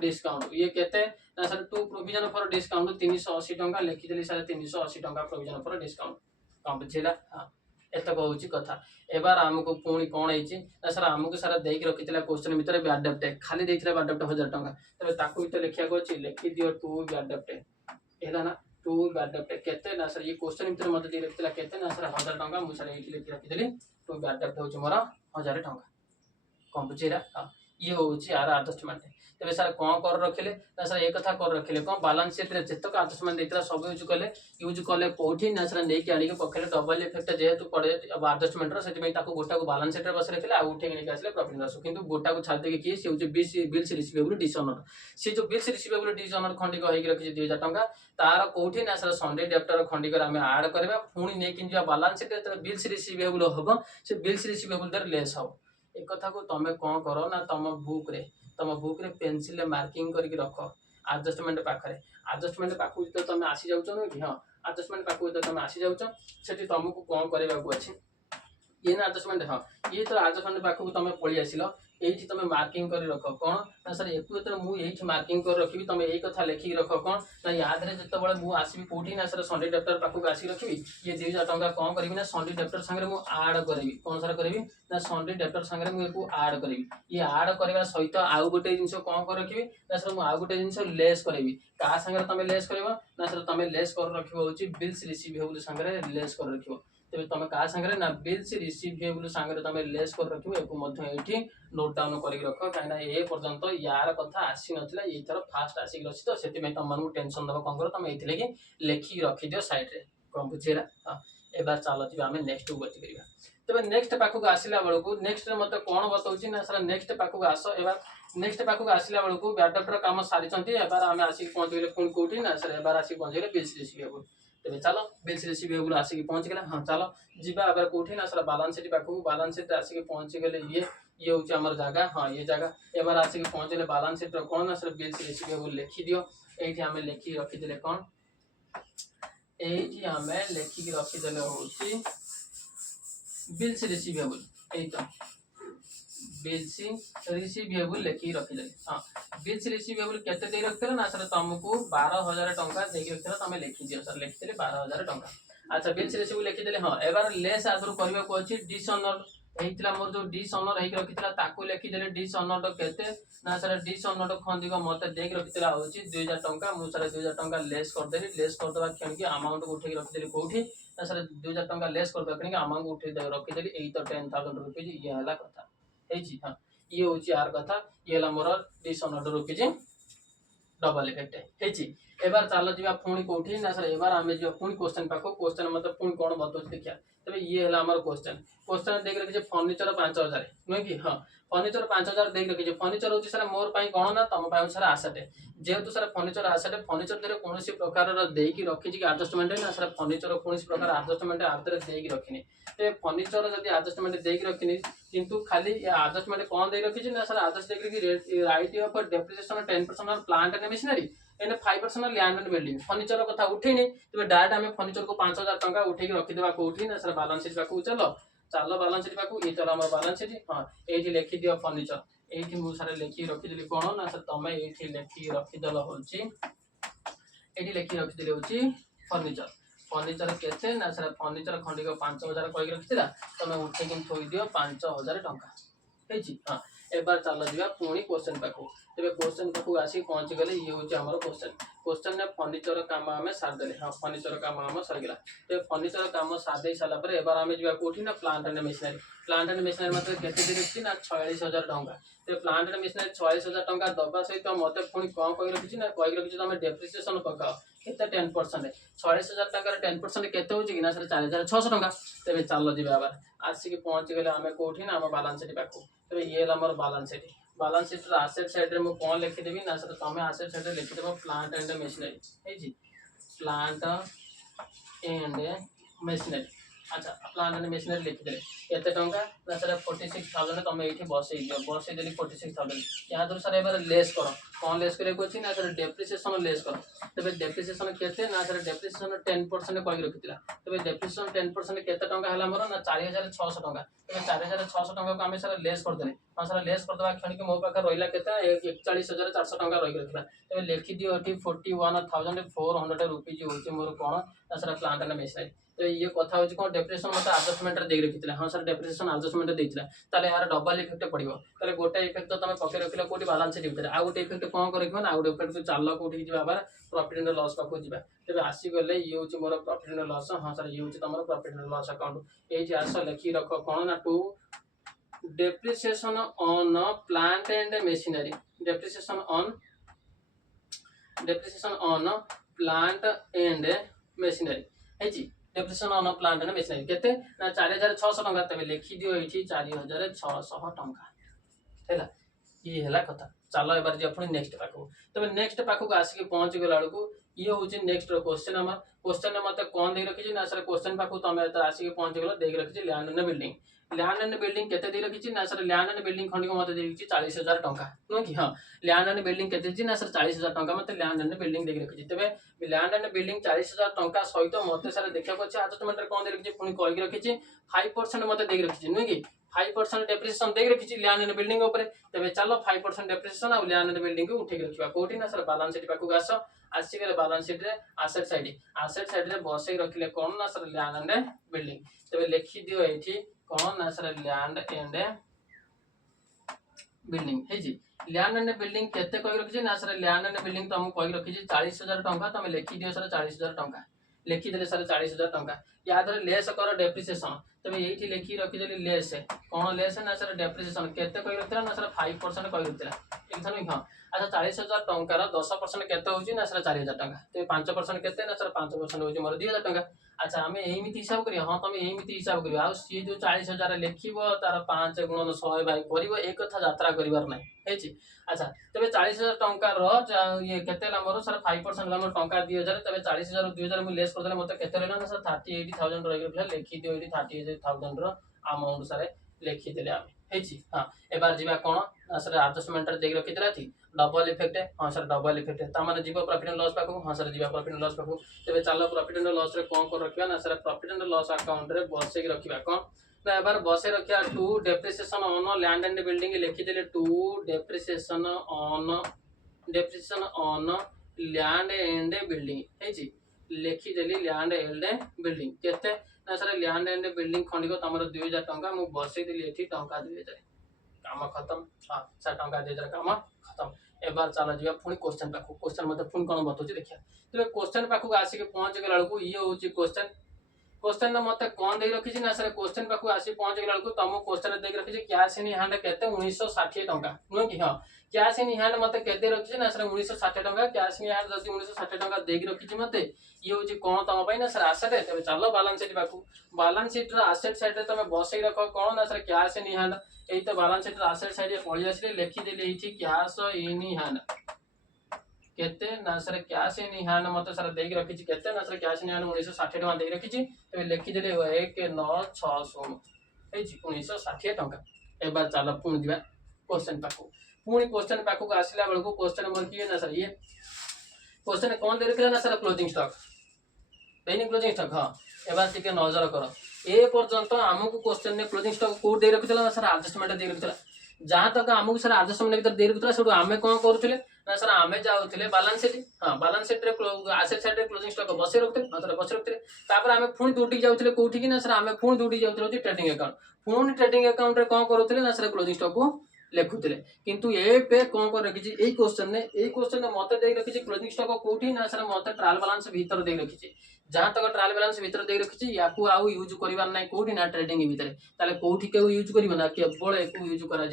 डिस्काउंट ये केते ना sir to provision for discount 380 टंका लिखि देली सर 380 टंका प्रोविजन फॉर डिस्काउंट कम बुझिला हां एत कहूची कथा एबार हमको पुणी कोन हेची ना सर हमको सर देख रखितला क्वेश्चन भीतर बैड डेब्ट खाली देइतला बैड डेब्ट 1000 टंका तबे ताको भी तो लिखिया को अछि लिखि दियो टू बैड डेब्ट एला ना टू बैड डेब्ट केते ना सर ये क्वेश्चन भीतर मते दे रखितला केते ना सर 1000 टंका मु सर एठी लिखि रखिदेली टू बैड डेब्ट होची मोर 1000 टंका कम बुझिला हां ये होची आर एडजस्टमेंट तबे सर कोन कर रखिले ना सर एक कथा कर रखिले कोन बैलेंस शीट रे जतक एडजस्टमेंट देतला सब यूज कले कोठी ना सर नै के आली के पखले डबल इफेक्ट जेहेतु पड़े एडजस्टमेंट रो सेति ताको गोटा को बैलेंस शीट रे बस रखिले आ उठे के आसले प्रॉफिट लॉस किंतु गोटा को छाड़ दे के से होची बिल्स रिसीवेबल डिसऑनर से जो बिल्स रिसीवेबल डिसऑनर खंडी को हेक रखि 2000 टंका तार कोठी ना सर संडे डेप्टर खंडी कर हमें ऐड करबा पुणी नै कि जो बैलेंस शीट रे बिल्स रिसीवेबल होबो से बिल्स रिसीवेबल दर लेस हो एक कथा को तमे कोन करो ना तम बुक रे पेंसिल मार्किंग करके रख एडजस्टमेंट पाखु तो तमे आसी जाउछ न कि हां एडजस्टमेंट पाखु तो तमे आसी जाउछ सेठी तुमको कोन करबा को अछि ये ना एडजस्टमेंट हां ये तो एडजस्टमेंट पाखु तमे पळी आसिलो एठी तमे मार्किंग कर रख कोन ना सर एकु एतर मु एठी मार्किंग कर रखिबी तमे एई कथा लेखि रख कोन ना याद रे जत्ते बळे मु आसीबी कोठी ना सर संडे डेप्टर पाखु आसी रखिबी ये 2000 टंका कोन करबी ना संडे डेप्टर संगे मु ऐड करबी कोन सर करबी ना संडे डेप्टर संगे मु एकु ऐड करबी ये ऐड करबा सहित आउ गोटे जिंस कोन कर रखिबी ना सर मु आउ गोटे जिंस लेस करबी का संगे तमे लेस करबो ना सर तमे लेस कर रखिबो होची बिल्स रिसीवेबल संगे लेस कर रखिबो तबे तमे का संगे ना बिल्स रिसीवेबल संगे तमे लेस कर रखिबो एको मध्ये एठी नोट डाउन करी रख काइना ए पर्यंत यार कथा आसी नथिला ए थर फास्ट आसी गछि तो सेति में तम मानू टेंशन दबा कोन करो तमे एथिले कि लेखि रखि दियो साइड रे कोन बुझेला हां एबार चालो कि हमें नेक्स्ट गति करिवा तबे नेक्स्ट पाखु आसिला बेलको नेक्स्ट रे मते कोन बताउची ना सर नेक्स्ट पाखु आसो एबार नेक्स्ट पाखु आसिला बेलको बैडअप रो काम सारी चंती एबार हमें आसी पहुंच गेले कोन कोठी ना सर एबार आसी पहुंच गेले बिल्स रिसीवेबल तबे चलो बिल्स रिसीवेबल आसी कि पहुंच गेला हां चलो जिबा एबार कोठी ना सर बैलेंस शीट पाखु बैलेंस शीट आसी कि पहुंच गेले ये होची हमर जगह हां ये जगह एबार आसी कि पहुंच गेले बैलेंस शीट रो कोन ना सर बिल्स रिसीवेबल लिखि दियो एठी हमें लिखि रखि देले कोन एठी हमें लिखि कि रखि देले होची बिल्स रिसीवेबल एई तो बिल्स रिसीवेबल लिखि रखि देले हां बिल्स रिसीवेबल केते दे रखतरा ना सर तुमको 12000 टंका दे के रखतरा तमे लिखि दियो सर लिखि देले 12000 टंका अच्छा बिल्स रिसीवेबल लिखि देले हां एबार लेस आगरो करबा को अछि डिसऑनर हेइतला मोर जो डिसऑनर हेक रखितला ताको लिखि देले डिसऑनर केते ना सर डिसऑनर खंदी को मते देख रखितला होची 2000 टंका मु सर 2000 टंका लेस कर देली लेस कर दबा क्षण की अमाउंट को उठे रखि देली कोठी ना सर 2000 टंका लेस कर दबा क्षण की अमाउंट को उठे रखि देली एई तो 10000 रुपीज ये हला कथा हेची हां ये होची आर कथा ये हला मोर डिसऑनर रुपीज डबल इफेक्ट हेची एबार चालो जिबा पुणी कोठी ना सर एबार हमें जो पुणी क्वेश्चन पाको क्वेश्चन मतलब पुणी कोन बतोच देखिया तबे ये हला हमर क्वेश्चन देख रखि जे फर्नीचर 5000 नुय कि हां फर्नीचर 5000 देख रखि जे फर्नीचर होची सर मोर पई कोन ना तम पई सर आसेट जेहेतु सर फर्नीचर दरे कोनोसी प्रकार रो देकी रखि जे एडजस्टमेंट ना सर फर्नीचर कोनोसी प्रकार एडजस्टमेंट आदरे देकी रखिनी ते फर्नीचर जदी एडजस्टमेंट देकी रखिनी किंतु खाली एडजस्टमेंट कोन दे रखि जे ना सर एडजस्ट देकी रखि right of depreciation 10% on plant and machinery एने 5% लैंड एंड बिल्डिंग फर्नीचर कथा उठेनी तबे डायरेक्ट हमें फर्नीचर को 5000 टंका उठे के रखि देबा को उठी ना सर बैलेंस शीट पाकू चलो बैलेंस शीट पाकू ई तोरा हमर बैलेंस शीट हां एठी लिखि दियो फर्नीचर एठी मु सारे लिखि रखि देली कोन ना सर तमे एठी लिखि रखि देलो होची एठी लिखि रखि देली होची फर्नीचर केते ना सर फर्नीचर खंडी को 5000 कहि रखितला तमे उठे किन थोइ दियो 5000 टंका हेची हां एबार चलो दिबा पुणी क्वेश्चन पाकू तबे क्वेश्चन पाकू आसी पहुंच गेले ये होची हमर क्वेश्चन ने फर्नीचर काम हमें सार देले हां फर्नीचर काम हम सर गेला ते फर्नीचर काम सार दे साला पर एबार हमें जिबा कोठी ना प्लांट एंड मशीनरी मतलब केते दे रखी ना 46000 टंका ते प्लांट एंड मशीनरी 46,000 टंका दबा सहित मते पुणी कौन कहि रखिछि ना कहि रखिछि तमे डेप्रिसिएशन पकाओ केते 10%। 46,000 टंका 10% केते होछि कि ना सर 4,600 टंका। तेबे चलो जिबे आबार आसी के पहुंच गेले आमे कोठी ना हम बैलेंस शीट पाखु। तेबे ये हमर balance sheet. Balance sheet asset side रे मु कोन लिखि देबी ना सर तमे एसेट साइड रे लिखि देबो प्लांट एंड मशीनरी हे जी प्लांट एंड मशीनरी। अच्छा प्लांट एंड मशीनरी लिखिदे केते टंका ना सर 46,000 तमे एठी बसई दियो बसई देली 46,000 या दूर सर एबार लेस करो कोन लेस करे को अछि ना सर डेप्रिसिएशन लेस करो। तबे डेप्रिसिएशन केते ना सर डेप्रिसिएशन 10% कहि रखितिला। तबे डेप्रिसिएशन 10% केते टंका हला मोर ना 4,600 टंका। तबे 4,600 टंका को आमे सर लेस कर देले हां सर लेस कर दबा क्षण के मो पाखा रहिला केते 41,400 टंका रहि रखिला। तबे लिखि दियो एठी 41,400 रुपीस होछि मोर कोन ना सर प्लांट एंड मशीनरी। तो ये कथा होछि कोन डेप्रिसिएशन मत एडजस्टमेंट रे देइ रखितिला हां सर डेप्रिसिएशन एडजस्टमेंट देइतिला ताले यार डबल इफेक्ट पड़िबो। ताले गोटे इफेक्ट तो तमे पके रखिला कोठी बैलेंस शीट भीतर आ गोटे इफेक्ट कोन करखिबो ना आ गोटे इफेक्ट चाललो कोठी जिबा बार प्रॉफिट एंड लॉस पाखो जिबा। तबे आसी गले ये होछि मोर प्रॉफिट एंड लॉस हां सर ये होछि तमरो प्रॉफिट एंड लॉस अकाउंट। एइ जे आसो लिखि रखो कोन ना to depreciation on plant and machinery depreciation on plant and machinery है जी depreciation on plant and machinery केते ना 4,600 टंका। तबे लिखि दियो एठी 4,600 टंका हैला ये हैला कथा। चलो एबार जे अपन नेक्स्ट पाखो तबे नेक्स्ट पाखो आसी के पहुंच गेला बेलकू ये होछि नेक्स्ट क्वेश्चन हमर क्वेश्चन ने मते कोन दे रखिछि ना सर क्वेश्चन पाखो तमे त आसी के पहुंच गेलो देख रखिछि land and building. Land and building केते दे रखिछि ना सर लैंड एंड बिल्डिंग खंडी को मते दे रखिछि 40,000 टंका नो कि हां लैंड एंड बिल्डिंग केते छि ना सर 40,000 टंका मते लैंड एंड बिल्डिंग दे रखिछि। तबे लैंड एंड बिल्डिंग 40,000 टंका सहित मते सर देखा को छै एडजस्टमेंट रे कोन दे रखिछि पुनी कहि रखिछि 5% मते दे रखिछि नो कि 5% डेप्रिसिएशन दे रखिछि लैंड एंड बिल्डिंग ऊपर। तबे चलो 5% डेप्रिसिएशन आ लैंड एंड बिल्डिंग को उठे रखिबा कोठी ना सर बैलेंस शीट पाखु आसो आसी गेले बैलेंस शीट रे एसेट साइड रे बसई रखिले कोन ना सर लैंड एंड बिल्डिंग। तबे लिखि दियो एठी कोन ना सर लैंड एंड बिल्डिंग है जी लैंड एंड बिल्डिंग केते कहि रखिछि ना सर लैंड एंड बिल्डिंग तम कहि रखिछि 40,000 टंका। तमे लिखि दियो सर 40,000 टंका लिखि देले सर 40,000 टंका या धर लेस कर डेप्रिसिएशन। तबे एठी लिखि रखि देली लेस कोन लेस ना सर डेप्रिसिएशन केते कहि रखिला ना सर 5% कहि रखिला एकदम हां। अच्छा 40,000 टंका रा 10% केते होछि ना सर 4,000 टंका। तबे 5% केते ना सर 5% होछि मोर 2,000 टंका। अच्छा हमें एमिति हिसाब करिया हां तमे एमिति हिसाब करिया आ सी जो 40,000 लेखिबो तार 5 गुणन 100 भाई करिवो एक कथा यात्रा करिवार नै हेछि। अच्छा तबे 40,000 टंका रो ये केते ला मोर सर 5% ला मोर टंका 2,000 तबे 40,000 रो 2,000 मु लेस कर देले मते केते रहला ना सर 38,000 रहि लिखि दियो एठी 38,000 रो अमाउंट सारे लिखि देले आमे हेछि। हां एबार जिबा कोन ना सर एडजस्टमेंट रे देख रखि देला थी डबल इफेक्ट है हां सर डबल इफेक्ट है ता माने जीवा प्रॉफिट एंड लॉस पाखो हां सर जीवा प्रॉफिट एंड लॉस पाखो। तबे चलो प्रॉफिट एंड लॉस रे कोन कर रखिया ना sir profit and loss account रे बसे के रखिबा कोन ना एबार बसे रखिया to depreciation on land and building लिखि देले to depreciation on land and building है जी लिखि देली लैंड एंड बिल्डिंग केते ना सर लैंड एंड बिल्डिंग खंडी को तमरो 2,000 टंका मु बसे देली एठी टंका 2,000 काम खत्म। हां सर टंका 2,000 काम खत्म। एबार चला जिया पुनी क्वेश्चन पाखु क्वेश्चन मते पुनी कोन बतौछि देखिया। तबे क्वेश्चन पाखु आसी के पहुंच गेला लकु ये होछि क्वेश्चन न मते कोन दे रखिछि ना सर क्वेश्चन पाखु आसी पहुंच गेला लकु तमो क्वेश्चन दे रखिछि कैश इन हैंड केते 1960 टंका नो कि हां कैश इन हैंड मते केते रखिछि ना सर 1960 टंका कैश इन हैंड जति 1960 टंका दे रखिछि मते ये होछि कोन तम पई ना सर एसेट। तबे चलो बैलेंस शीट पाखु बैलेंस शीट रा एसेट साइड रे तमे बसई रखो कोन ना सर कैश इन हैंड एई तो बैलेंस शीट रा एसेट साइड रे पळि आसीले लिखि देले एठी कैश इन हैंड केते ना सर कैश इन हैंड मते सर देख रखिछि केते ना सर कैश इन हैंड 1960 टका दे रखिछि। तबे लिखि देले 1960 ए जी 1960 टका। एबार चलो पुनी दिबा क्वेश्चन पाखो आसीला बेलको क्वेश्चन नंबर की है ना सर ये क्वेश्चन कोन दे रखिला ना सर क्लोजिंग स्टॉक दैनिक क्लोजिंग स्टॉक। हां एबार टिके नजर करो ए पर्यंत हमकु क्वेश्चन ने क्लोजिंग स्टॉक को दे रखिला ना सर एडजस्टमेंट दे रखिला जहां तक हमकु सर एडजस्टमेंट भीतर दे रखिला सेडो आमे कोन करथले ना सर आमे जाउथले बैलेंस शीट। हां बैलेंस शीट रे एसेट साइड रे क्लोजिंग स्टॉक बसे रखते मतलब बसे रखते तापर आमे फुणी दुटी जाउथले कोठी कि ना सर आमे फुणी दुटी जाउथले ट्रेडिंग अकाउंट फुणी ट्रेडिंग अकाउंट रे कोन करथले ना सर क्लोजिंग स्टॉक को लेखुथले किंतु ए पे कोन कर रखिछि ए क्वेश्चन ने मते दे रखिछि क्लोजिंग स्टॉक कोठी ना सर मते ट्रायल बैलेंस भीतर दे रखिछि जहाँ तक ट्रायल बैलेंस भितर दे रखी या आउ यूज करार ना कौटी ना ट्रेडिंग भितर ताले कौटी के यूज कर ना केवल एक यूज कर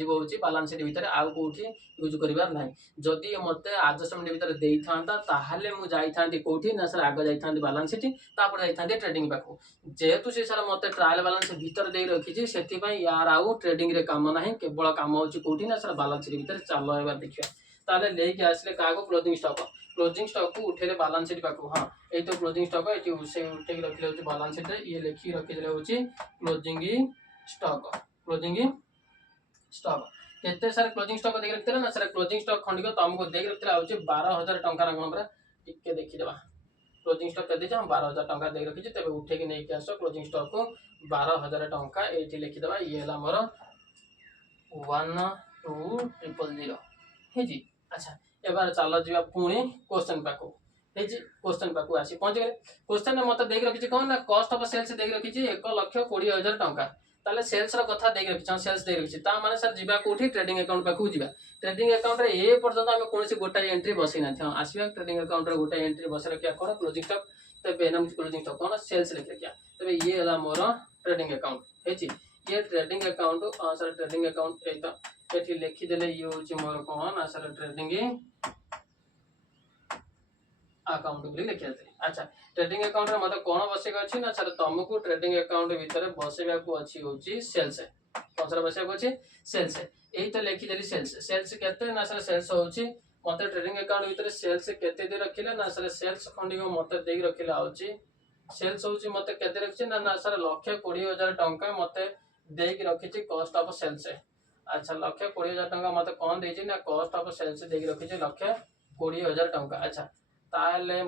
बैलेंस शीट भितर आउ कौटी यूज करार ना जदि मत एडजस्टमेंट भितर देता ताहले मु जाइथा कौटी ना सर आगे जाइथा बैलेंस शीट तापर जाइथा ट्रेडिंग पाखु जेहेतु से सर मत ट्रायल बैलेंस भितर दे रखी से यार आउ ट्रेडिंग रे काम ना केवल काम हो कौटी ना सर बैलेंस शीट भितर चल देखिए ताले लेके आसले क्या क्लोजिंग स्टॉक को उठे बैलेंस शीट पाखु हाँ ये तो क्लोजिंग स्टॉक ये उठे रखिले बैलेंस शीट ये लिखी रखिले क्लोजिंग स्टॉक केते सर क्लोजिंग स्टॉक देख रखिले ना सर क्लोजिंग स्टॉक खंडिक तुमको देख रखिले आउची 12000 टंका ना कोन टिके देखि देबा क्लोजिंग स्टॉक केते हम 12000 टंका देख रखिछि तबे उठे के नै के आसो क्लोजिंग स्टॉक को 12000 टंका एठी लिखि देबा ये हला मोर 12000 हे जी अच्छा एबार चलो जीवा पुणी क्वेश्चन पाको हे जी क्वेश्चन पाको आसी पहुंच गले क्वेश्चन मत देख रखिछि कोन ना कॉस्ट ऑफ सेल्स देख रखिछि 1,20,000 टंका ताले सेल्स रो कथा देख रखिछि सेल्स देख रखिछि ता माने सर जीवा कोठी ट्रेडिंग अकाउंट पाको जीवा ट्रेडिंग अकाउंट रे ए पर्यंत हम कोनसी गोटा एंट्री बसै ना थ आसीबा ट्रेडिंग अकाउंट रे गोटा एंट्री बसै रखिया कोन क्लोजिंग स्टॉक तबे नाम क्लोजिंग स्टॉक कोन सेल्स लिख रखिया तबे ये हला मोर ट्रेडिंग अकाउंट हे जी ये trading account sir trading account एता एठी लिखि देले ये होची मोर कोन सर ट्रेडिंग अकाउंट बोली लिखि देले अच्छा ट्रेडिंग अकाउंट रे मते कोन बसेगा अछि ना सर तुमको ट्रेडिंग अकाउंट भीतर बसेबा को अछि होची सेल्स कोन सर बसेबा अछि सेल्स एई तो लिखि देली सेल्स केते ना सर सेल्स होची मते ट्रेडिंग अकाउंट भीतर सेल्स केते दे रखिले ना सर सेल्स खंडी को मते देई रखिले आउची सेल्स होची मते केते रखछि ना ना सर 1,20,000 टंका मते देई कि रखिछि कॉस्ट ऑफ सेल्स अच्छा 1,20,000 टंका मते कोन देछि ना कॉस्ट ऑफ सेल्स देई कि रखिछि 1,20,000 टंका अच्छा ताले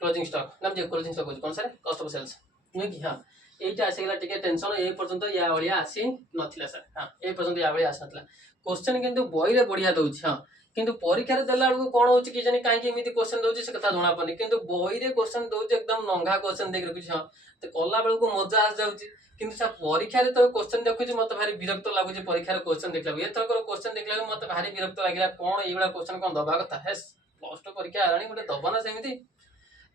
क्लोजिंग स्टॉक नाम जे क्लोजिंग स्टॉक कोन सर कॉस्ट ऑफ सेल्स नु कि हां एटा आसीगला टिके टेंशन ए पर्यंत या बलिया आसी नथिला सर हां ए पर्यंत या बलिया आसी नथिला क्वेश्चन किंतु बॉय रे बढ़िया दोछि हां किंतु परीक्षा रे देला को कोन होछि कि जानि काहे कि एमिति क्वेश्चन दोछि से कथा जणा पनी किंतु बॉय रे क्वेश्चन दोछि एकदम नंगा क्वेश्चन देख रखि हां तो कला बेल को मजा आ जाउछि किंतु सा परीक्षा रे तो क्वेश्चन देखुछि मते भारी विरक्त लागुछि परीक्षा रे क्वेश्चन देखला एथर को क्वेश्चन देखला मते भारी विरक्त लागला कोन एइबला क्वेश्चन कोन दबा कथा हेस प्लस 2 परीक्षा आरानी गोटे दबना सेमिति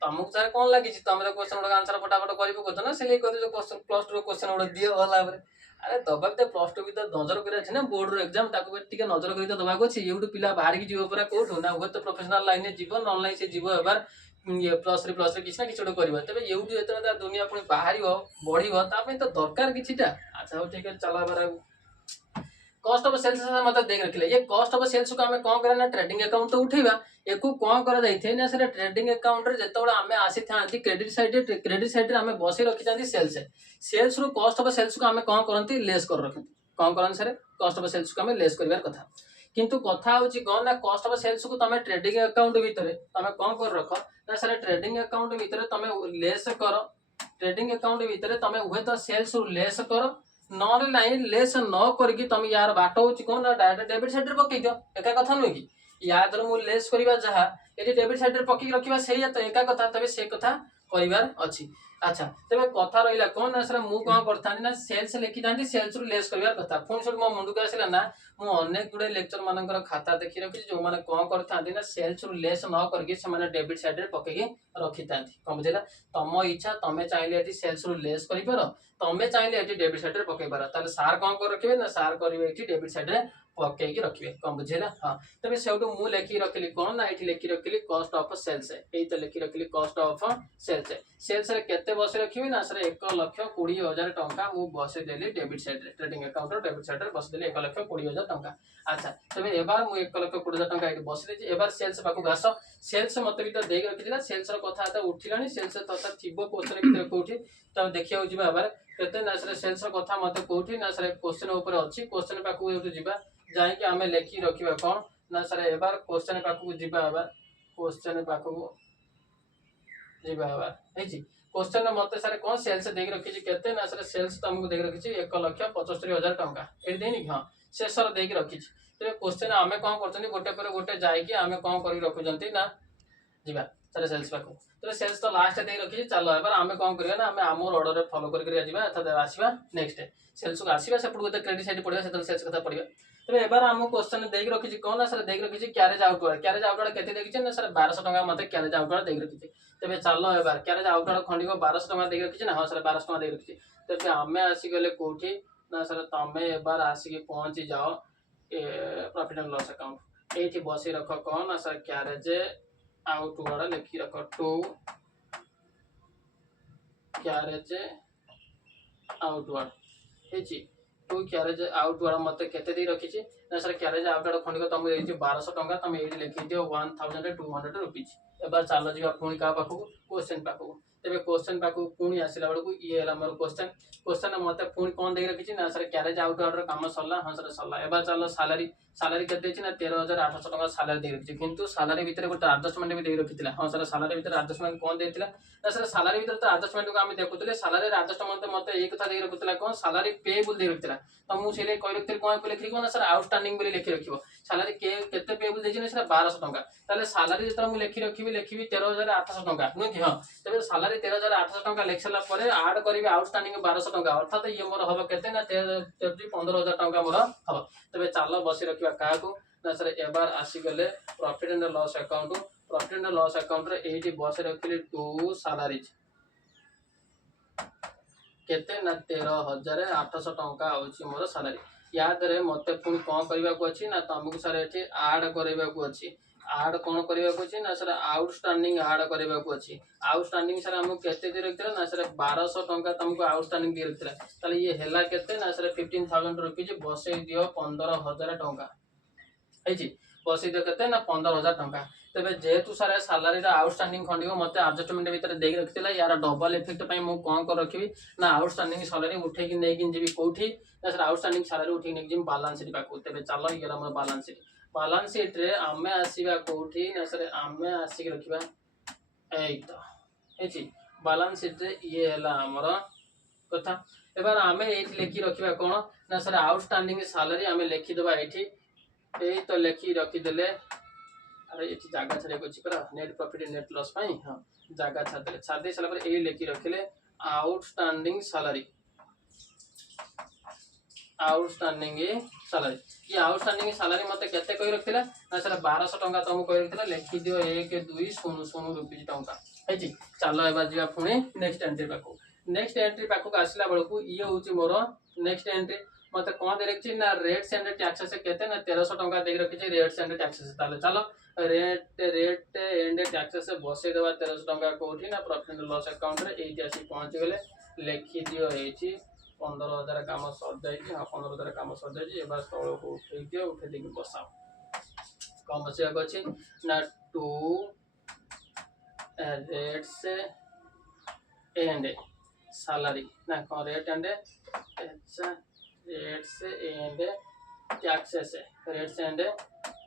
तुमको सर कौन लगी तुम तो क्वेश्चन गुड़ा आंसर फटाफट कर ना से क्वेश्चन प्लस 2 क्वेश्चन गुड़ा दियो भला अरे दबा तो प्लस 2 भी तो नजर कर ना बोर्ड रो एग्जाम ताको टिके नजर कर दबा अछि एउटु पिला बाहर की जीव पूरा कोठो ना हो तो प्रोफेशनल लाइन में जीव ऑनलाइन से जीव एबार ये प्लस 3 किछ ना किछ गोटे करबा तबे एउटु एतना दुनिया पुनी बाहरियो बढ़िबो ता पे तो दरकार किछटा अच्छा हो ठीक है चला बार कॉस्ट ऑफ सेल्स मत देख रखिले ये कॉस्ट ऑफ सेल्स को हमें कोन करना ट्रेडिंग अकाउंट तो उठेबा एको कोन करा जाइथे ना सर ट्रेडिंग अकाउंट रे जेतोला हमें आसी थांती क्रेडिट साइड रे हमें बसे रखि थांती सेल्स रो कॉस्ट ऑफ सेल्स को हमें कोन करंती लेस कर रखंती कोन करन सर कॉस्ट ऑफ सेल्स को हमें लेस करबार कथा किंतु कथा होची कोन ना कॉस्ट ऑफ सेल्स को तमे ट्रेडिंग अकाउंट भीतर तमे कोन कर रख ना सर ट्रेडिंग अकाउंट भीतर तमे लेस कर ट्रेडिंग अकाउंट भीतर तमे उहे तो सेल्स रो लेस कर नॉन लाइन लेस न करके तुम यार बाट हो कौन डायरेक्ट डेबिट साइड रे पकई दियो एका कथा नुह कि या धर मु लेस करबा जहा एटी डेबिट साइड रे पकई रखिबा सेही तो एका कथा तबे से कथा करिवार अछि अच्छा तबे कथा रहिला कोन ना सर मु कोन करथानी ना सेल्स लिखि थांती सेल्स रो लेस करबार कथा फोन सर मो मुंडू के आसिला ना मु अनेक गुडे लेक्चर मानकर खाता देखि रखि जो माने कोन करथांती ना सेल्स रो लेस न करके से माने डेबिट साइड रे पकई रखि थांती कोन बुझिला तम इच्छा तमे चाहिले एटी सेल्स रो लेस करि पारो तमे चाहिले एटी डेबिट साइड रे पकई पारो ताले सार कोन कर रखिबे ना सार करिवे एटी डेबिट साइड रे पकई की रखिबे कोन बुझिला हां तबे सेउटो मु लेखि रखिली कोन ना एटी लेखि रखिली कॉस्ट ऑफ सेल्स एई तो लेखि रखिली कॉस्ट ऑफ सेल्स रे केते बसे रखिबे ना सर 1,20,000 टंका मु बसे देली डेबिट साइड रे ट्रेडिंग अकाउंट रो डेबिट साइड रे बसे देली 1,20,000 टंका अच्छा तबे एबार मु 1,20,000 टंका एटी बसे देछि एबार सेल्स पाकु घास सेल्स मते भी तो देख रखिला सेल्स रो कथा त उठिलानी सेल्स तथा थिबो क्वेश्चन भीतर कोठी त देखियो जिबा एबार केते ना सर सेल्स रो कथा मते कोठी ना सर क्वेश्चन ऊपर अछि क्वेश्चन पाकु एटु जिबा जाय कि हमें लेखि रखिबा कोन ना सर एबार क्वेश्चन पाकु जिबा एबार क्वेश्चन पाकु जिबा एबार हे जी क्वेश्चन मते सर कोन सेल्स देख रखि छी केते ना सर सेल्स तुमको देख रखि छी 1,75,000 टंका एटी देनी हां से सर देख रखि छी तो क्वेश्चन हमें कोन करछनी गोटे पर गोटे जाय कि हमें कोन करि रखु जंती ना जिबा सर सेल्स पाकु तो सेल्स तो लास्ट देख रखि चलो एबार हमें कोन करिया ना हमें हमर ऑर्डर रे फॉलो करि जिबा अथा आसीबा नेक्स्ट सेल्स को आसीबा से पुडो क्रेडिट साइड पड़िबा से सेल्स कथा पड़िबा तबे एबार हम क्वेश्चन देख रखि छी कोन ना सर देख रखि छी कैरेज आउटवर्ड केते देखि छी ना सर 1200 टका मते कैरेज आउटवर्ड देख रखि छी तेरे चल एबार क्यारेज आउटवार्ड खंडिक 1200 टଙ୍କା देख रखी ना हाँ सर 1200 टଙ୍କା देख रखी तेरे आम आसीगले कौटी ना सर तुम एबार आसिक पहुँची जाओ प्रॉफिट एंड लॉस अकाउंट ये बसई रख कौन ना सर क्यारेज आउटवार्ड लिखी रख टू क्यारेज आउटवार्ड है टू क्यारेज आउटवार्ड मत के रखी ना सर क्यारेज आउटवार्ड खंडिक तुम 1200 टଙ୍କା तुम ये लिखी दियो 1200 रुपीज एबार चल जा पुणी क्या पाखक क्वेश्चन पाखक तेरे क्वेश्चन पाखक पुणी आसला बेलू ये मोर क्वेश्चन क्वेश्चन मत पुणी कौन दे रखी ना सर क्यारेज आउटवार्ड काम सरला हाँ सर सरला एबार चल सालारी सालारी के ना 13,800 टଙ୍କା सालारी दे रखी किंतु सालारी भितर गोटे आडजस्टमेंट भी दे रखी हाँ सर सालारी भितर आडजस्टमेंट कौन देता ना सर सालारी भितर तो आडजस्टमेंट को आम देखुले सालारी आडजस्टमेंट मत एक कथा दे रखुला कौन सालारी पेएबल दे रखी तो मुझे कही रखी कौन लिखी कौन सर आउटस्टैंडिंग लिखी रखियो सालारी के पेएबल देछि सर 1200 टଙ୍କା ताले सालारी जो लिखी रखी 13,800 टଙ୍କା नुह कि हाँ तेज सालारी 13,800 टଙ୍କା लिख सारा पर आड करी आउटस्टैंडिंग 1200 टଙ୍କା अर्थात ये मोर हम के 15,000 टଙ୍କା मोर हम तेज चल बस रखा क्या ना सर एबार आसीगले profit and loss account profit and loss account रे बस रखिली टू सालारीज केते ना 13,800 टଙ୍କା होची मोर सालारी याद रे मते पुणी कौन करबा को अछि ना तुमको सर एठी ऐड करबा को अछि ऐड कौन करबा को अछि ना सर आउटस्टैंडिंग ऐड करबा को अछि आउटस्टैंडिंग सर हमको केते दे रखिला ना सर 1200 टଙ୍କା तुमको आउटस्टैंडिंग दे रखिला ताले ये हेला केते ना सर 15,000 रुपीज बसई दियो 15,000 टଙ୍କା है बसई दियो केते ना 15,000 टଙ୍କା तेरे जेहेतु सारे सालारी आउटस्टैंडिंग खंडिक मत आडजस्टमेंट भितर दे रखी यार डबल इफेक्ट मुझे कौन कर रखी ना आउटस्टैंडिंग सालारी उठे नहीं जी कौटी ना सर आउटस्टैंडिंग सालारी उठे नहीं जी बालांस शीट पाक तेरे चल ये मोर बालांस शीट रे आम आसवा कौटी ना सर आम आसिक रखा है बालांस शीट रे ये है आमर कथा एबार आम ये लिखि रखा कौन ना सर आउटस्टैंडिंग सालारी आम लिखिदबा ये तो लिखि रखीदे अरे ये जगह छाड़िया अच्छी पूरा नेट प्रॉफिट नेट लॉस हाँ जगह छाड़ी सारा ये लिखि रखिले आउटस्टैंडिंग सालारी ये आउटस्टैंडिंग सालारी मत के कही रखिला ना सर 1200 टଙ୍କା तुमको कही रखिला लिखि दियो 1,2,0,0 रुपीज टଙ୍କା है चलो एबार जा पुणी नेक्स्ट एंट्री पाखक नेक्स्ट एंट्री पाखक आसला बेलू ये हूँ मोर नेक्स्ट एंट्री मत कौन दे रखी ना रेट्स एंड टैक्सेस केते ना 1300 टଙ୍କା दे रखी रेट्स एंड टैक्सेस ताले चलो रेट एंड टैक्सेस बसई देवा 1300 टଙ୍କା कौटी ना प्रॉफिट एंड लॉस अकाउंट रे एठी आसी पहुंच गले लिखि दियो 15,000 काम सर जाए हाँ 15,000 काम सर जाए एबार तल को उठे दियो उठे देकी बसाओ कौन बसैया अच्छी ना टू रेट्स एंड सैलरी ना कौन rate and rates and taxes rates and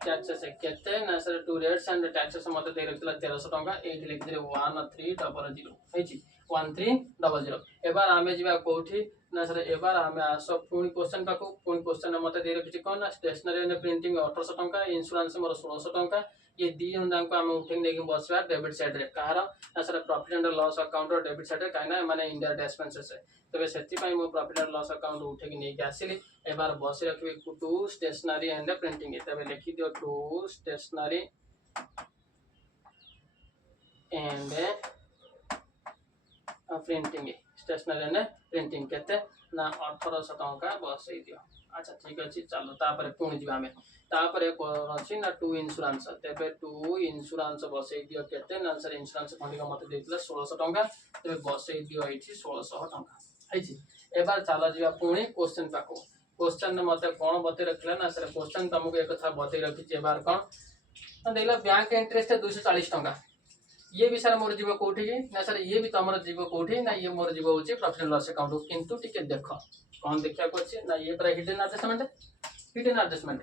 taxes केते ना sir to rates and taxes मत दे रखिला 1300 टଙ୍କା एठी लिख दे 1300 है 1300 एबार आमे जिबा कोठी ना सर एबार आमे आसो पुणी क्वेश्चन पाखु पुणी क्वेश्चन मत दे रखि कोन ना स्टेशनरी एंड प्रिंटिंग 1800 टଙ୍କା इंश्योरेंस मोर 1600 टଙ୍କା ये दी जन को आम उठे नहीं बसवा डेबिट साइड रे कहार ना sir profit and loss account debit side रे कहीं माने इंडायरेक्ट एक्सपेंसेस तेरे से मो प्रॉफिट एंड लॉस अकाउंट उठे नहीं आसिली एबार बस रखी टू स्टेशनरी एंड प्रिंटिंग तेरे लिखि दियो to stationery and printing stationery and printing केते ना 1800 टଙ୍କା बसई दियो अच्छा ठीक अच्छे चलो तापर पुणी जी आम तापर कौन अच्छी ना टू इंश्योरेंस तेरे टू इंश्योरेंस बसई दियो केते ना सर इंश्योरेंस खंडिक मत देइतला 1600 टଙ୍କା तेरे बसई दियो एठी 1600 टଙ୍କା है एबार चल जा पुणी क्वेश्चन पाखो क्वेश्चन मत कौन बतई रखला ना सर क्वेश्चन तुमको एक कथा बतई रखी एबार कौन देखला बैंक इंटरेस्ट 240 टଙ୍କା ये भी सर मोर जीव कौटी ना सर ये भी तुम जीव कौटी ना ये मोर जीव हूँ प्रॉफिट एंड लॉस अकाउंट किंतु टिके देख कौन देखा अच्छे ना ये पूरा हिडन एडजस्टमेंट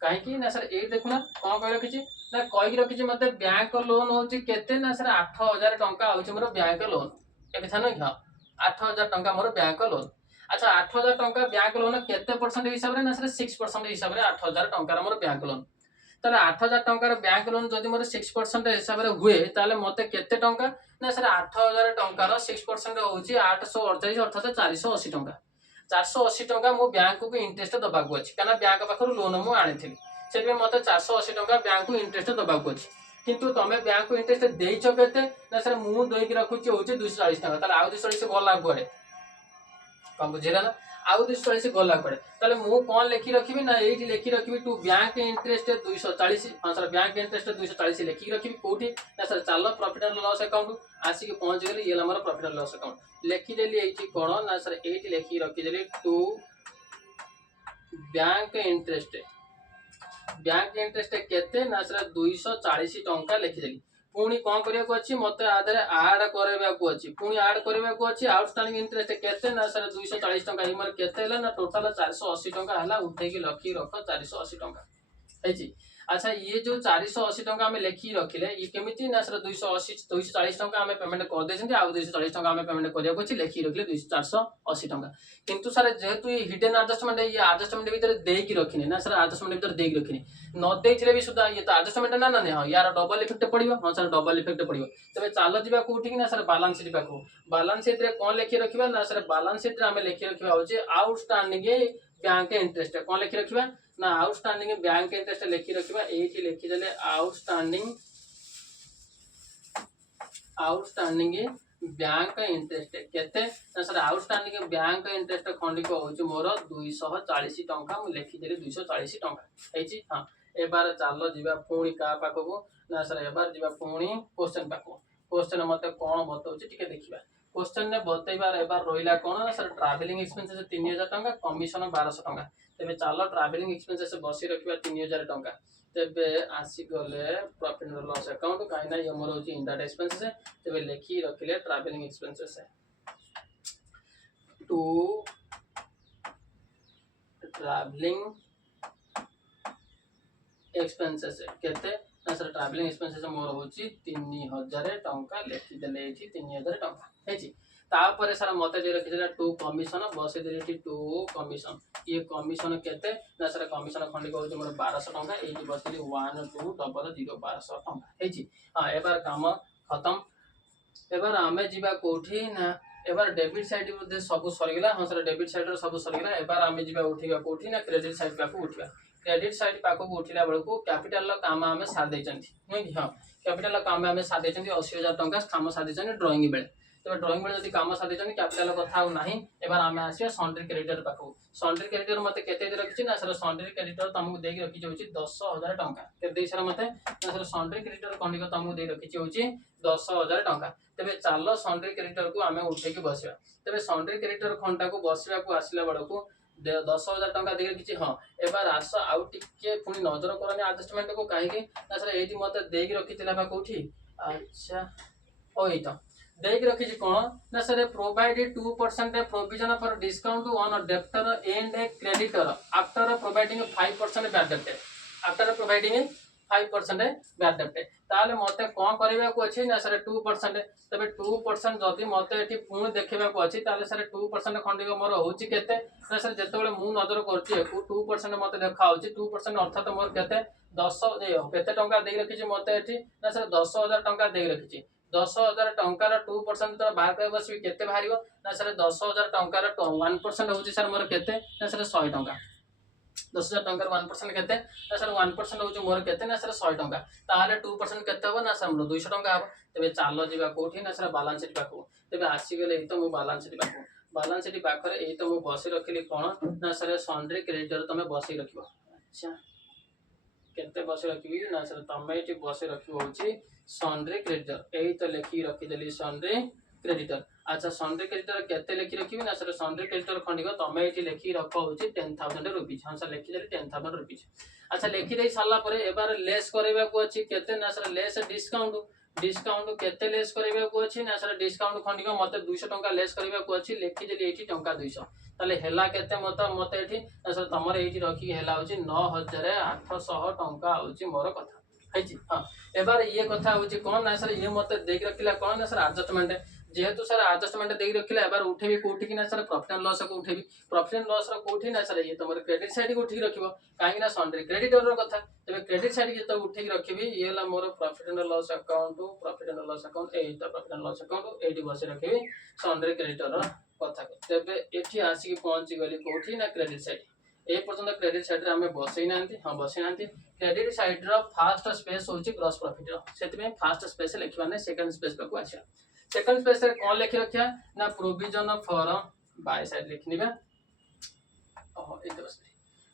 कहीं ना सर ये देखुना कौन कही रखी ना कही रखी मत बैंक लोन हूँ केते ना सर 8,000 टଙ୍କା हूँ मोर बैंक लोन एक कथा नुह हाँ 8,000 टଙ୍କା मोर बैंक लोन अच्छा 8,000 टଙ୍କା बैंक लोन केते परसेंट हिसाब से ना सर 6% हिसाब से 8,000 टଙ୍କାର मोर बैंक लोन ताले 8,000 टଙ୍କାର बैंक लोन जदि मोर 6% हिसाब से हुए ताले मते केते टଙ୍କା ना सर 8,000 टଙ୍କାର 6% होउची 848 अर्थात 480 टଙ୍କା 480 टଙ୍କା मो बैंक को इंटरेस्ट दबाक अछि काना बैंक पाखरु लोन मु आनिथिली सेबे मते 480 टଙ୍କା बैंक को इंटरेस्ट दबाक अछि किंतु तमे बैंक को इंटरेस्ट देइछो केते ना सर मु देई के रखुची होची 240 टका ताले आउ 240 गला पड़े कम बुझिला ना आउ 240 गला पड़े ताले मु कोन लेखि रखिबी ना एठी लेखि रखिबी टू बैंक इंटरेस्ट 240 हां सर बैंक इंटरेस्ट 240 लेखि रखिबी कोठी ना सर चालो प्रॉफिट एंड लॉस अकाउंट आसी के पहुंच गेली ये हमर प्रॉफिट एंड लॉस अकाउंट लेखि देली एठी कोन ना सर एठी लेखि रखि देली टू बैंक इंटरेस्ट केते ना सर 240 टंका लिखि देली पुणी कौन करिया को अछि मते आधार ऐड करबा को अछि पुणी ऐड करबा को अछि आउटस्टैंडिंग इंटरेस्ट केते ना सर 240 टंका हिमर केते हला ना टोटल 480 टंका हला उठे के लखी रख 480 टंका हैजी अच्छा ये जो 480 टंका हमें लेखी रखिले ये केमिति ना सर 240 टंका हमें पेमेंट कर देछन आ 240 टंका हमें पेमेंट करिया को अछि लेखी रखिले 480 टंका किंतु सर जेहेतु ये हिडन एडजस्टमेंट ये एडजस्टमेंट भीतर दे की रखिने ना सर एडजस्टमेंट भीतर दे की रखिने न देथिले भी सुधा ये तो एडजस्टमेंट ना ना हां यार डबल इफेक्ट पड़िबो हां सर डबल इफेक्ट पड़िबो तबे चालो दिबा कोठी ना सर बैलेंस शीट पाखो बैलेंस शीट रे कोन लेखि रखिबा ना सर बैलेंस शीट रे हमें लेखि रखिबा होचे आउटस्टैंडिंग बैंक इंटरेस्ट कोन लेखि रखिबा ना आउटस्टैंडिंग बैंक इंटरेस्ट लेखि रखिबा एठी लेखि देले आउटस्टैंडिंग बैंक इंटरेस्ट केते ना सर आउटस्टैंडिंग बैंक इंटरेस्ट खंडी को होची मोर 240 टंका मु लेखि देले 240 टंका हेची हां एबार चालो जीवा पुणी का पाखको ना सर एबार जीवा पुणी क्वेश्चन पाखको क्वेश्चन मते कोन बतौची टिके देखिबा क्वेश्चन ने बतैबार एबार रोइला कोन ना सर ट्रैवलिंग एक्सपेंसेस 3000 टंका कमिशन 1200 टंका तेबे चालो ट्रैवलिंग एक्सपेंसेस बसी रखिबा 3000 टंका तेबे आसी गले प्रॉफिट एंड लॉस अकाउंट काइना ये मोर होची इंडायरेक्ट एक्सपेंसेस तेबे लेखि रखिले travelling expenses to travelling expenses केते ना सर ट्रैवलिंग एक्सपेंसेस मोर होची 3000 टंका लेखि देले एठी 3000 टंका हेची तापर सर मते जे रखि देला टू कमिशन बसे देले टू कमिशन ये कमिशन केते ना सर कमिशन खंडी को मोर 1200 टंका एठी बसली 1200 टंका हेची हां एबार काम खत्म एबार हमें जीवा कोठी ना एबार डेबिट साइड मध्ये सब सरीगला हां सर डेबिट साइड रो सब सरीगला एबार हमें जीवा उठिबा कोठी ना क्रेडिट साइड पाको उठिबा क्रेडिट साइड पाको उठिला बेलको कैपिटल रो काम हमें साथ देचंती नै कि हां कैपिटल रो काम हमें साथ देचंती 80000 टंका काम साथ देचंती ड्राइंग बेले तो ड्राइंग बेले जदी काम साथ देचंती कैपिटल कथा हो नाही एबार हमें आसीया सन्ड्री क्रेडिटर पाको सन्ड्री क्रेडिटर मते केते दे रखिछि ना सर सन्ड्री क्रेडिटर तमको देकी रखिछि होछि 10000 टंका के देई सर मते ना सर सन्ड्री क्रेडिटर कोनी को तमको देई रखिछि होछि 10000 टंका तेबे चालो सन्ड्री क्रेडिटर को हमें उठे के बसिया तेबे सन्ड्री क्रेडिटर खंडा को बसिया को आसिला बडको 10000 टंका देके किछि हां एबार आस आउ टिके पुनी नजर करनी एडजस्टमेंट को काहे कि ना सर एठी मते देकी रखितिला बा कोठी अच्छा ओइ त देकी रखिछि कोन ना sir provided 2% provision for discount on debtor and creditor after providing 5% bad डेब्ट आफ्टर प्रोवाइडिंग 5% बैड डेब्ट ताले मते कोन करबा को अछि ना सर 2% तबे 2% जदी मते एठी पुणी देखबा को अछि ताले सर 2% खंडी को मोर होछि केते ना सर जेतेबेले मु नजर करछि 2% मते देखा होछि 2% अर्थात मोर केते 10 केते टंका देई रखिछि मते एठी ना सर 10000 टंका देई रखिछि 10000 टंका रो 2% तो बाहर कर बसबी केते बाहरिबो ना सर 10000 टंका रो 1% होछि सर मोर केते ना सर 100 टंका 10000 टंका 1% केते ना सर 1% होछि मोर केते ना सर 100 टंका ताले 2% केते हो ना सर मोर 200 टंका हो तबे चालो जीवा कोठी ना सर बैलेंस शीट पाको तबे आसी गेले ए तो मो बैलेंस शीट पाखरे ए तो मो बसी रखिली कोन ना सर सन्ड्री क्रेडिटर तमे बसी रखिबो अच्छा केते बसी रखिबी ना सर तमे एठी बसी रखिबो होछि सन्ड्री क्रेडिटर एई तो लेखि रखि देली सन्ड्री क्रेडिटर अच्छा सन्ड्री क्रेडिटर केते लेखि रखिबी ना सर सन्ड्री क्रेडिटर खंडिको तमे एठी लेखि रखो होछि 10000 रुपीस हां सर लेखि देली 10000 रुपीस अच्छा लेखि देई साला परे एबार लेस करबा को अछि केते ना सर लेस डिस्काउंट केते लेस करबा को अछि ना सर डिस्काउंट खंडिको मते 200 टंका लेस करबा को अछि लेखि देली एठी टंका 200 ताले हेला केते मते एठी ना सर तमर एठी रखि हेला होछि 9800 टंका होछि मोर कथा हैछि हां एबार ये कथा होछि कोन ना सर ये मते देख रखिला कोन ना सर एडजस्टमेंट जेहेतु सर एडजस्टमेंट देख रखिला एबार उठेबी कोठी कि ना सर प्रॉफिट एंड लॉस को उठेबी प्रॉफिट एंड लॉस रो कोठी ना सर ये तमर क्रेडिट साइड को ठीक रखिबो काहे ना सन्ड्री क्रेडिटर रो कथा तबे क्रेडिट साइड के तो उठे रखिबी ये ला मोर प्रॉफिट एंड लॉस अकाउंट एई तो प्रॉफिट एंड लॉस अकाउंट एठी बसे रखिबी सन्ड्री क्रेडिटर रो कथा तबे एठी आसी के पहुंची गली कोठी ना क्रेडिट साइड ए पर्यंत क्रेडिट साइड रे हमें बसई नांती हां बसई नांती credit side row first space होची ग्रॉस प्रॉफिट रो सेति में फर्स्ट स्पेस लिखवा ने सेकंड स्पेस को आछा सेकंड स्पेस रे कोन लिखि रखिया ना प्रोविजन फॉर बाय साइड लिखनिबा ओहो ए बस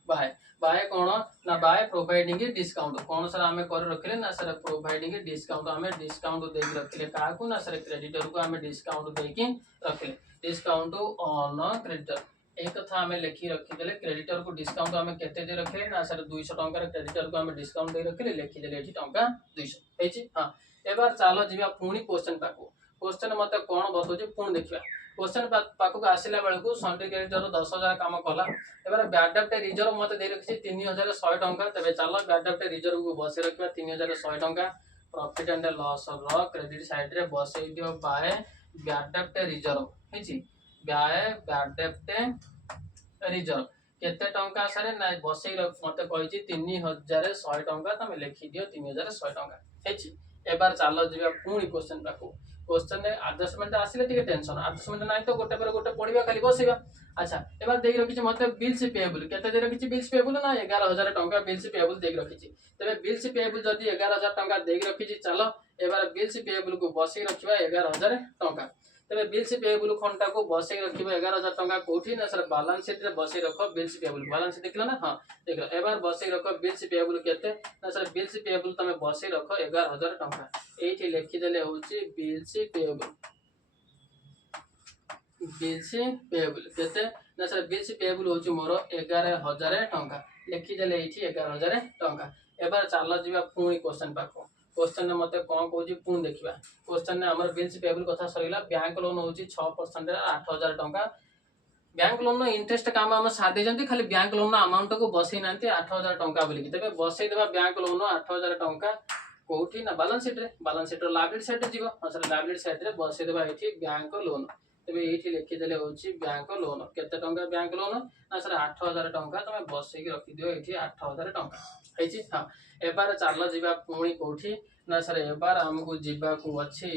बाय बाय कोन ना by providing discount cone sir हमें कर रखले ना सर प्रोवाइडिंग डिस्काउंट हमें डिस्काउंट दे रखले का को ना सर क्रेडिटर को हमें डिस्काउंट दे के रखले डिस्काउंट ऑन क्रेडिटर एक कथा हमें लिखि रखी देले क्रेडिटर को डिस्काउंट हमें केते दे रखले ना सर 200 टंका रे क्रेडिटर को हमें डिस्काउंट दे रखले लिखि देले एठी टंका 200 हेची हां एबार चालो जीवा पुनी क्वेश्चन पाको क्वेश्चन मते कोन बतोजी पुन देखिबा क्वेश्चन पाको आसिला बेल को सन्डे क्रेडिटर 10000 काम कला एबार बैड डेप्ट रिजर्व मते दे रखी 3100 टंका तबे चालो बैड डेप्ट रिजर्व को बसे रखबा 3100 टंका प्रॉफिट एंड लॉस रो क्रेडिट साइड रे बसे दियो बाय बैड डेप्ट रिजर्व हेची बाय बैड डेप्ट रिजर्व केते टंका सारे ना बसे मते कहिची 3100 टंका तमे लिखि दियो 3100 टंका हेची एबार चालो जीवा पुनी क्वेश्चन पाको क्वेश्चन ने एडजस्टमेंट आसिले टिके टेंशन एडजस्टमेंट नाही तो गोटे पर गोटे पढिबा खाली बसिबा अच्छा एबार देई रखिछि मते बिल्स पेएबल केते दे रखिछि बिल्स पेएबल ना 11000 टंका बिल्स पेएबल देई रखिछि तबे बिल्स पेएबल जदी 11000 टंका देई रखिछि चलो एबार बिल्स पेएबल को बसई रखिबा 11000 टंका तबे बिल्स पेएबल खंडा को बसई रखिबा 11000 टंका कोठी ना सर बैलेंस शीट रे बसई रखो बिल्स पेएबल बैलेंस शीट देखला ना हां देखो एबार बसई रखो बिल्स पेएबल केते ना सर बिल्स पेएबल तमे बसई रखो 11000 टंका एठी लिखि देले होची बिल्स पेएबल केते ना सर बिल्स पेएबल होची मोर 11000 टंका लिखि देले एठी 11000 टंका एबार चालो जीवा पुनी क्वेश्चन पाको क्वेश्चन ने मते कोन कहूची पुन देखिबा क्वेश्चन ने हमर बिल्स पेएबल कथा सरिला बैंक लोन होची 6% 8000 टंका बैंक लोन नो इंटरेस्ट काम हम सादे जंती खाली बैंक लोन नो अमाउंट को बसई नांती 8000 टंका बोली तबे बसई देबा बैंक लोन नो 8000 टंका कोठी ना बैलेंस शीट रो लायबिलिटी साइड जीवो सर लायबिलिटी साइड रे बसई देबा एठी बैंक लोन तबे एठी लिखि देले होची बैंक लोन केते टंका बैंक लोन ना सर 8000 टंका तमे बसई के रखि दियो एठी 8000 टंका हेची हां एबार चालो जीवा पुणी कोठी ना सर एबार हमको जीवा को अछि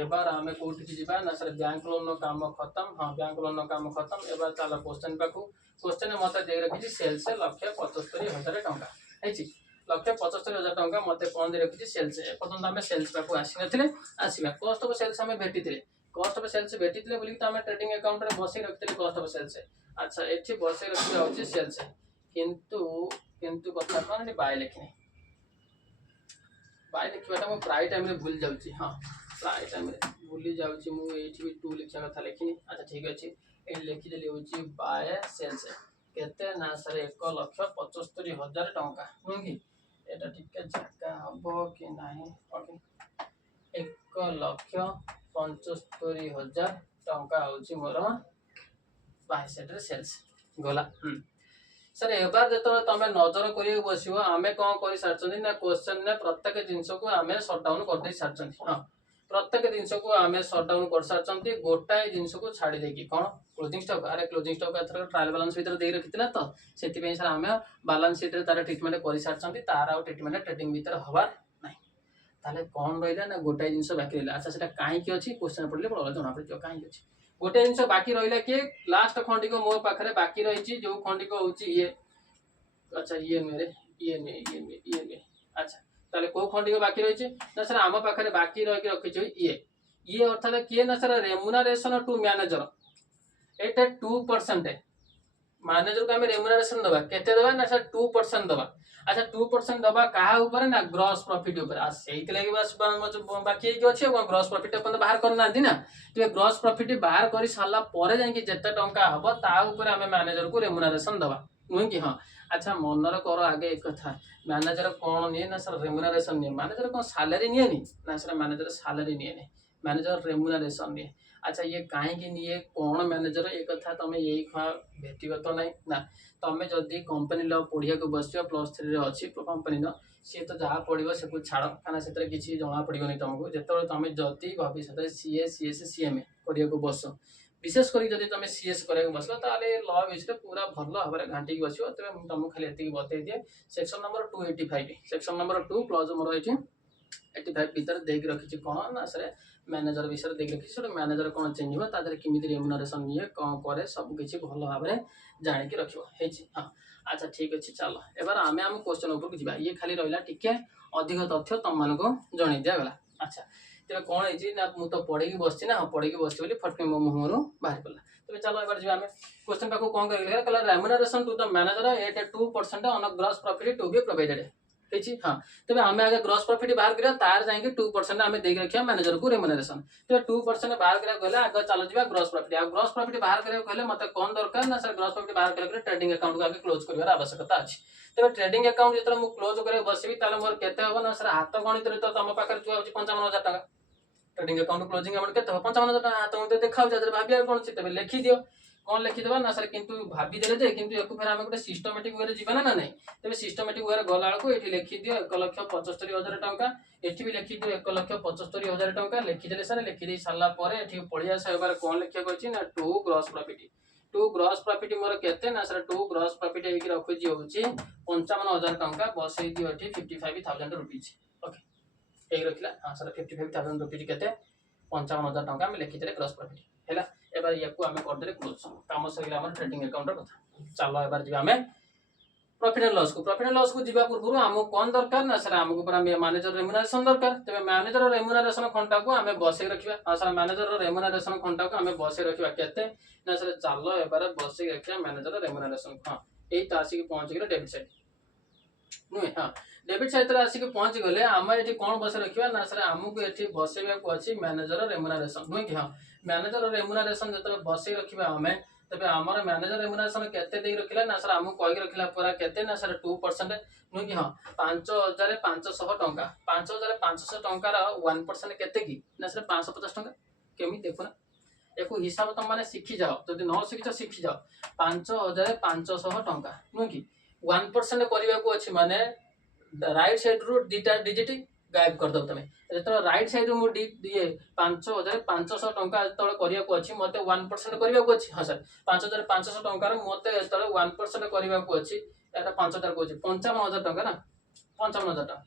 एबार हमें कोठी की जीवा ना सर बैंक लोन नो काम खत्म हां बैंक लोन नो काम खत्म एबार चालो क्वेश्चन पाकू क्वेश्चन मते दे रखिछि सेल से 1,75,000 टंका हेची 1,75,000 टंका मते कोन दे रखिछि सेल से एपर्यंत हमें सेल्स पाकू आसी नथिले आसीबा कॉस्ट ऑफ सेल्स हमें भेटितिले कॉस्ट ऑफ सेल्स भेटितिले बोली त हमें ट्रेडिंग अकाउंट रे बसई रखितिले कॉस्ट ऑफ सेल्स अच्छा एठी बसई रखिया होछि सेल्स किंतु कथा कोन बाय लिखने बाय लिखवाटा मो प्राय टाइम रे भूल जाउची हां प्राय टाइम रे भूली जाउची मु एठी भी 2 लिखा कथा लिखिनी अच्छा ठीक अछि ए लिखि देली होची बाय सेल्स केते ना सर 1,75,000 टंका हुंगी एटा ठीक जगह हबो कि नाही ओके 1,75,000 टंका होची मोर बाय सेट रे सेल्स गला सर एबार जतो तमे नजर करियो बसियो हमें कोन करि सारचनी ना क्वेश्चन ने प्रत्येक जिंस को हमें शट डाउन कर दे सारचनी हां प्रत्येक जिंस को हमें शट डाउन कर सारचंती गोटाए जिंस को छाडी देकी कोन क्लोजिंग स्टॉक अरे क्लोजिंग स्टॉक अथर ट्रायल बैलेंस भीतर दे रखितला तो सेति पे सर हमें बैलेंस शीट रे तार ट्रीटमेंट करि सारचंती तार आ ट्रीटमेंट ट्रेडिंग भीतर हवा नाही ताले कोन रहिला ना गोटाए जिंस बाकी रहिला अच्छा सेटा काहे की अछि क्वेश्चन पढले बडला जणा पड़ियो काहे की अछि गोटे जिंस बाकी रहिला के लास्ट खंडी को मो पाखरे बाकी रहिछि जो खंडी को होछि ये अच्छा ये मेरे अच्छा ताले को खंडी को बाकी रहिछि ना सर हम पाखरे बाकी रहि के रखिछि ये अर्थात के ना सर रेम्युनरेशन टू मैनेजर एटा 2% है मैनेजर को हम रेम्युनरेशन दबा केते दबा ना सर 2% दबा अच्छा 2% दबा काहा ऊपर ना ग्रॉस प्रॉफिट ऊपर आ सेहित लागि बस बाकी के अछि ग्रॉस प्रॉफिट अपन बाहर करना दी ना तो ग्रॉस प्रॉफिट बाहर करि साला परे जाय कि जत्ता टंका हबो ता ऊपर हम मैनेजर को रेम्युनरेशन दबा नुह कि हां अच्छा मनर कर आगे एक कथा मैनेजर कौन निये ना सर रेम्युनरेशन निये मैनेजर कौन सैलरी निये नी ना सर मैनेजर सैलरी निये नी मैनेजर रेम्युनरेशन निये अच्छा ये काहे कि निये कौन मैनेजर एक कथा तमे यही भेटिबो तो नहीं ना तमे जदी कंपनी लो पढिया को बसियो +3 रे अछि कंपनी नो से तो जहा पढिबो से को छाड़ काना सेतरे किछि जणा पडिबो नै तुमको जेतरो तमे जदी भविष्य सीए सीएस सीएमए करिया को बसो विशेष करी जदी तमे सीएस करिया को बसलो ताले लॉ विषय पूरा भलो हबरे घांटी को बसियो तमे तुमको खाली एति बतै दिए section number 285 section number 2 clause मोर एठी 85 भीतर देख रखी कौन ना सर मैनेजर विषय देख रखी मैनेजर कौन चेंज हो केमी रेमुनरेशन निए कौन करे सब किसी भल भाव में जाणिकी रखिए हाँ अच्छा ठीक अच्छे चलो एबार आम आम क्वेश्चन उपरको जा ये खाली रहा टिके अधिक तथ्य तुम मानक जन दिगला अच्छा तेज कौन है मुझे तो पढ़ी बस ना हाँ पढ़ी बस फटके मो मुहर बाहर पड़ा तेज चलो एबार जी क्वेश्चन पाक कौन कर remuneration to the manager at 2% on gross profit to be provided हाँ तेज आम आगे ग्रॉस प्रॉफिट बाहर करा तार जाए 2% आम दे रखा मैनेजर को रेमुनरेशन तेज 2% बाहर करा आगे चलो जा ग्रॉस प्रॉफिट आ ग्रॉस प्रॉफिट बाहर करा मतलब कौन दरकार ना सर ग्रॉस प्रॉफिट बाहर करा ट्रेडिंग अकाउंट को आगे क्लोज कर आवश्यकता अच्छी तेज ट्रेडिंग अकाउंट जो मुझे क्लोज कर बसबी मोर के ना सर हाथ गणित तो तुम पाखे जो 55,000 टका ट्रेडिंग अकाउंट क्लोजिंग अमाउंट के 55,000 टका हाथ मुझे देखा भाविया कौन से तेज लिखिदियो कौन लिखिदेवा ना सर किंतु भाविदेले जे किंतु याकू फिर आम गोटे सिस्टमेटिक वे जीवा ना नहीं तेज सिस्टमेटिक वे गला बेलू ये लिखिदियो 1,75,000 टका एटी भी लिखिदियो 1,75,000 टका लिखिदे सर लिखिदे सारापर ये पड़िया सार कौन लिखा ना टू ग्रॉस प्रॉफिट मोर केते ना सर टू ग्रॉस प्रॉफिट एक रखुची हूँ 55,000 टका बसई दियो 55,000 रुपीज ओके एक रखला हाँ सर 55,000 रुपीज के 55,000 टका लिखिदे ग्रॉस प्रॉफिट है एबार या करदे क्लोज कम सर ट्रेडिंग अकाउंट कथा चलो एबार जी आम प्रॉफिट एंड लॉस को जीवा पूर्व आमको कौन दरकार ना सर आमको पूरा मैनेजर रेमुनरेशन दरकार तेज मैनेजर रेमुनरेशन खंटा को आम बसई रखा हाँ सर मैनेजर रेमुनरेशन खंटा को आम बसई रखा केते ना सर चलो एबार बसई रखा मैनेजर रेमुनरेशन हाँ यही तो आसिक पहुँच गए डेबिट साइड नुहे हाँ डेबिट साइड आसिक पहुँच गले आम ये कौन बस रखा ना सर आमको ये बसैवाक अच्छी मैनेजर रेमुनरेशन नुहे कि हाँ मैनेजर रेमुनरेशन जो बसई रखा आम तेज आम मैनेजर रेमुनरेशन केते रखिला ना सर आमको कहीकि रखिला पूरा केते ना सर 2% नुहे कि हाँ 5,500 टंका 5,500 टंकार 1% केते कि ना सर 550 टंका केमी देखुना एक हिसाब तुम मैंने शिखी जाओ जब न शिखिच शिखी जाओ 5,500 टंका नुहे कि 1% करने को अच्छी माने राइट साइड रू दीटा डिजिट गायब करदे तुम जो राइट साइड रू ये 5,500 टंका जो करने को अच्छी मत 1% करने को अच्छी हाँ सर 5,500 टंकार मत जो 1% करने को अच्छी 5,000 को 55,000 टंका ना 55,000 टका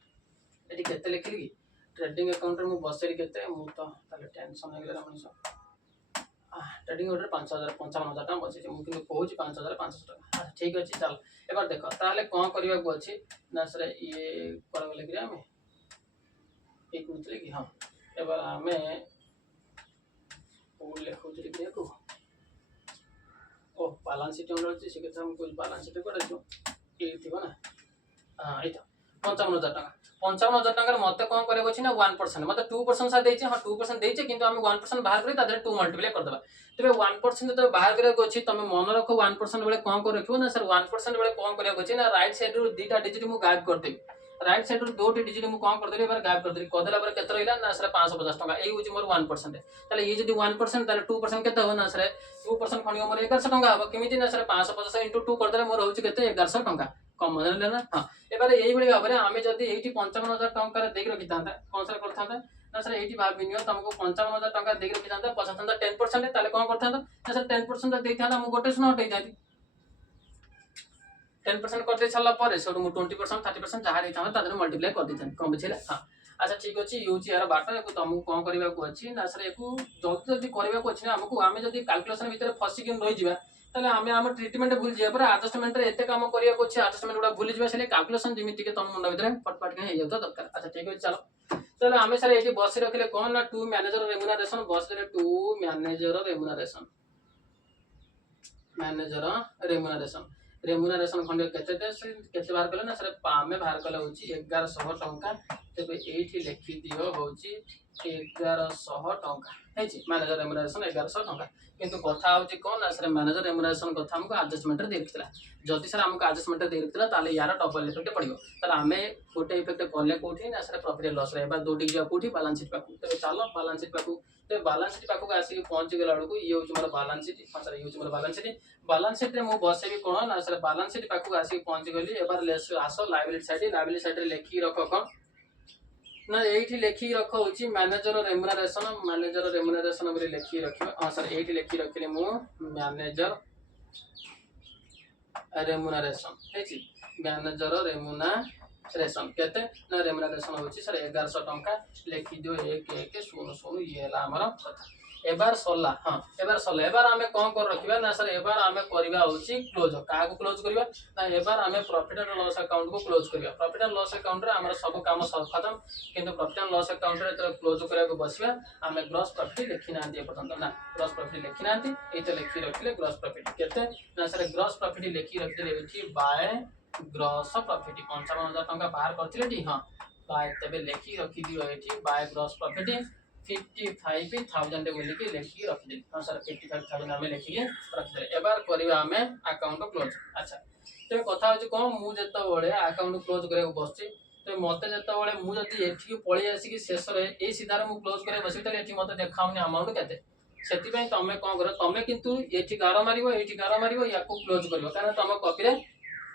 ये केते लिखिली कि ट्रेडिंग अकाउंट में बसरी केते मु तो टेंशन हो गला मनीष ट्रेडिंग अकाउंट 55,000 टका बचे मुझे कहूँ 5,500 टका ठीक अच्छे चल एबार देख ताले कौन करने को अच्छी ना सर ये कौन लिखिए आम ये कहते कि हाँ एबार आम लिखुरी कि ओ बालांस शीट रही से बालांस शीट कटे ये थी ना हाँ ये 55,000 टका 55,000 टकर मत कौन कर ना 1% मतलब 2% सा देचे हाँ 2% देचे किंतु आम 1% बाहर कर 2 मल्टीप्लाई करदे तेज 1% जो बाहर करा अच्छी तुम मन रख 1% बेले कौन कर रख ना सर 1% बेले कौन कर ना राइट साइड रू दीटा डिजिट मुझे गायब करदेवी राइट साइड रू 2टी डिजिट मुझे कौन करदेवी एबार गायब करदेवी करदेला के रहा ना सर 550 टका ये हूँ मोर 1% ताले ये जो 1% ताले 2% के ना सर 2% खंड मोर 1100 टका हम केमी ना सर 550 इंटू 2 करदे मोर हूँ के 1100 टका कम जानले ना हाँ एबार यही भाव में आम जब ये 55,000 टंकार देख रखी था कौन सर करता ना सर ये भाव नियो तुमको 55,000 टंका देख रखी था 10% ताले कौन करता ना सर 10% देता मुझे गोटे सुना हटे था 10% कर दे सारा पर 20% 30% जहाँ देता मल्टीप्लाई कर देता कौन बुझे हाँ अच्छा ठीक अच्छे ये यार बाट तुमको कौन करने को अच्छी ना सर एक जल्दी जल्दी करने को अच्छी ना आमको आम जब कैलकुलेशन भितर फसिक रही ताले आमे आम ट्रिटमेंट भूल जाए पर आडजस्टमेंट एत कम करने को अच्छे आडजस्टमेंट गुड़ा भूल जाए कैलकुलेशन जमी तुम मुंड भितर फटफट के हो जाता दरकार अच्छा ठीक है चलो चलो आम सर ये बस रखिले कौन ना टू मैनेजर रेमुनरेशन बस टू मैनेजर रेमुनरेशन खंड केते बाहर कले ना सर आम बाहर कले हूँ 1,100 टंका तेज ये लिखि दियो हूँ 1,100 टंका मैनेजर रेमुनरेशन 1,100 टंका किंतु कथा हूँ कौन ना सर मैनेजर रेमुनरेशन कथा हमको आडजस्टमेंट दे रखा जदि सर आमको आडजस्टमेंट दे रखा यार डबल इफेक्ट पड़ो ताल आम गोटे इफेक्ट कले कौटी ना सर प्रॉफिट लॉस रहा दौड़ी जा कौटी बालांस शीट पाक तेज चलो बालांस शीट पाक तो बालांस शीट पाक आसिक पहुँच गला बेलू ये हूँ मोर बालांस शीट हाँ सर ये मोर बालांस शीट मुझे बसैबी कौन ना सर बालांस शीट पाक आसिक पहुँच गली एबार आस लायबिलिटी साइड लिखिक रख कौन ना ये लिखिक रख हूँ मैनेजर रेमुनरेशन लिखिक रख हाँ सर ये लिखिक रखिले मैनेजर रेमुनरेशन मैनेजर रेमुनरेशन रेशन केते ना रेमुनरेशन होची सर 1100 टंका लिखि दियो 1100 ये हला हमर कथा एबार सरला हां एबार सरला एबार हमें कोन कर रखिबा ना सर एबार हमें करबा होची क्लोज का को क्लोज करबा ना एबार हमें प्रॉफिट एंड लॉस अकाउंट को क्लोज करबा प्रॉफिट एंड लॉस अकाउंट रे हमर सब काम सब खत्म किंतु प्रॉफिट एंड लॉस अकाउंट रे तो क्लोज करिया को बसिबा हमें ग्रॉस प्रॉफिट लिखि नांती पर्यंत ना ग्रॉस प्रॉफिट लिखि नांती एते लिखि रखले ग्रॉस प्रॉफिट केते ना सर ग्रॉस प्रॉफिट लिखि रखले एठी बाय ग्रॉस प्रॉफिट 55000 टंका बाहर करथिले टी हां बाय तबे लिखि रखि दियो एठी बाय ग्रॉस प्रॉफिट 55,000 बोली के लिखि रखि दे हां सर 55,000 हमें लिखि के रखि दे एबार करिवा हमें अकाउंट क्लोज अच्छा तो कथा होची कोन मु जत्ता बळे अकाउंट क्लोज करे बसची तो मते जत्ता बळे मु जति एठी पळी आसी कि शेष रे ए सीधा मु क्लोज करे बसी त एठी मते देखाउनी अमाउंट केते सेति पय तमे कोन करो तमे किंतु एठी गारो मारिवो याको क्लोज करिवो कारण तमे कॉपी रे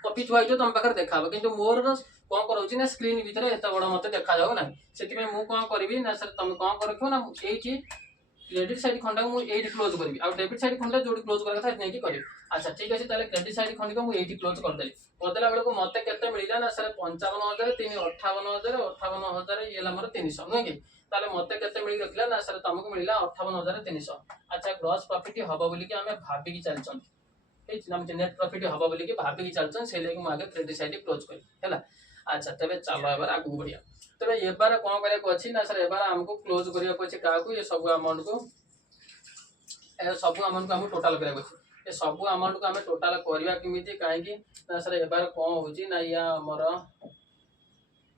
कॉपी थुआइ तो तम पाखर देखाबो किंतु मोर कोन करोची ना स्क्रीन भीतर एत बड़ मते देखा जाओ ना सेति में मु कोन करबी ना सर तम कोन करखो ना एठी क्रेडिट साइड खंडा मु एठी क्लोज करबी आ डेबिट साइड खंडा जोडी क्लोज कर कथा नै की करबी अच्छा ठीक अछि ताले क्रेडिट साइड खंड को मु एठी क्लोज कर देली बदला बेले को मते केते मिलिला ना सर 55000 3 58000 58000 येला हमर 300 नै की ताले मते केते मिली रखला ना सर तमको मिलिला 58300 अच्छा ग्रॉस प्रॉफिट हबो बोली कि हमें भाबी की चलछन ए नाम नेट प्रॉफिट हबो बोली कि भाबी की चलछन से लेके मु आगे क्रेडिट साइड क्लोज कर हैला अच्छा तबे चलो एबार आगु बढ़िया तबे एबार कोन करे को अछि ना सर एबार हमको क्लोज करिया को अछि का को ये सब अमाउंट को हम टोटल करिया को ये सब अमाउंट को हम टोटल करिया किमिति काहे कि ना सर एबार कोन होची ना या हमर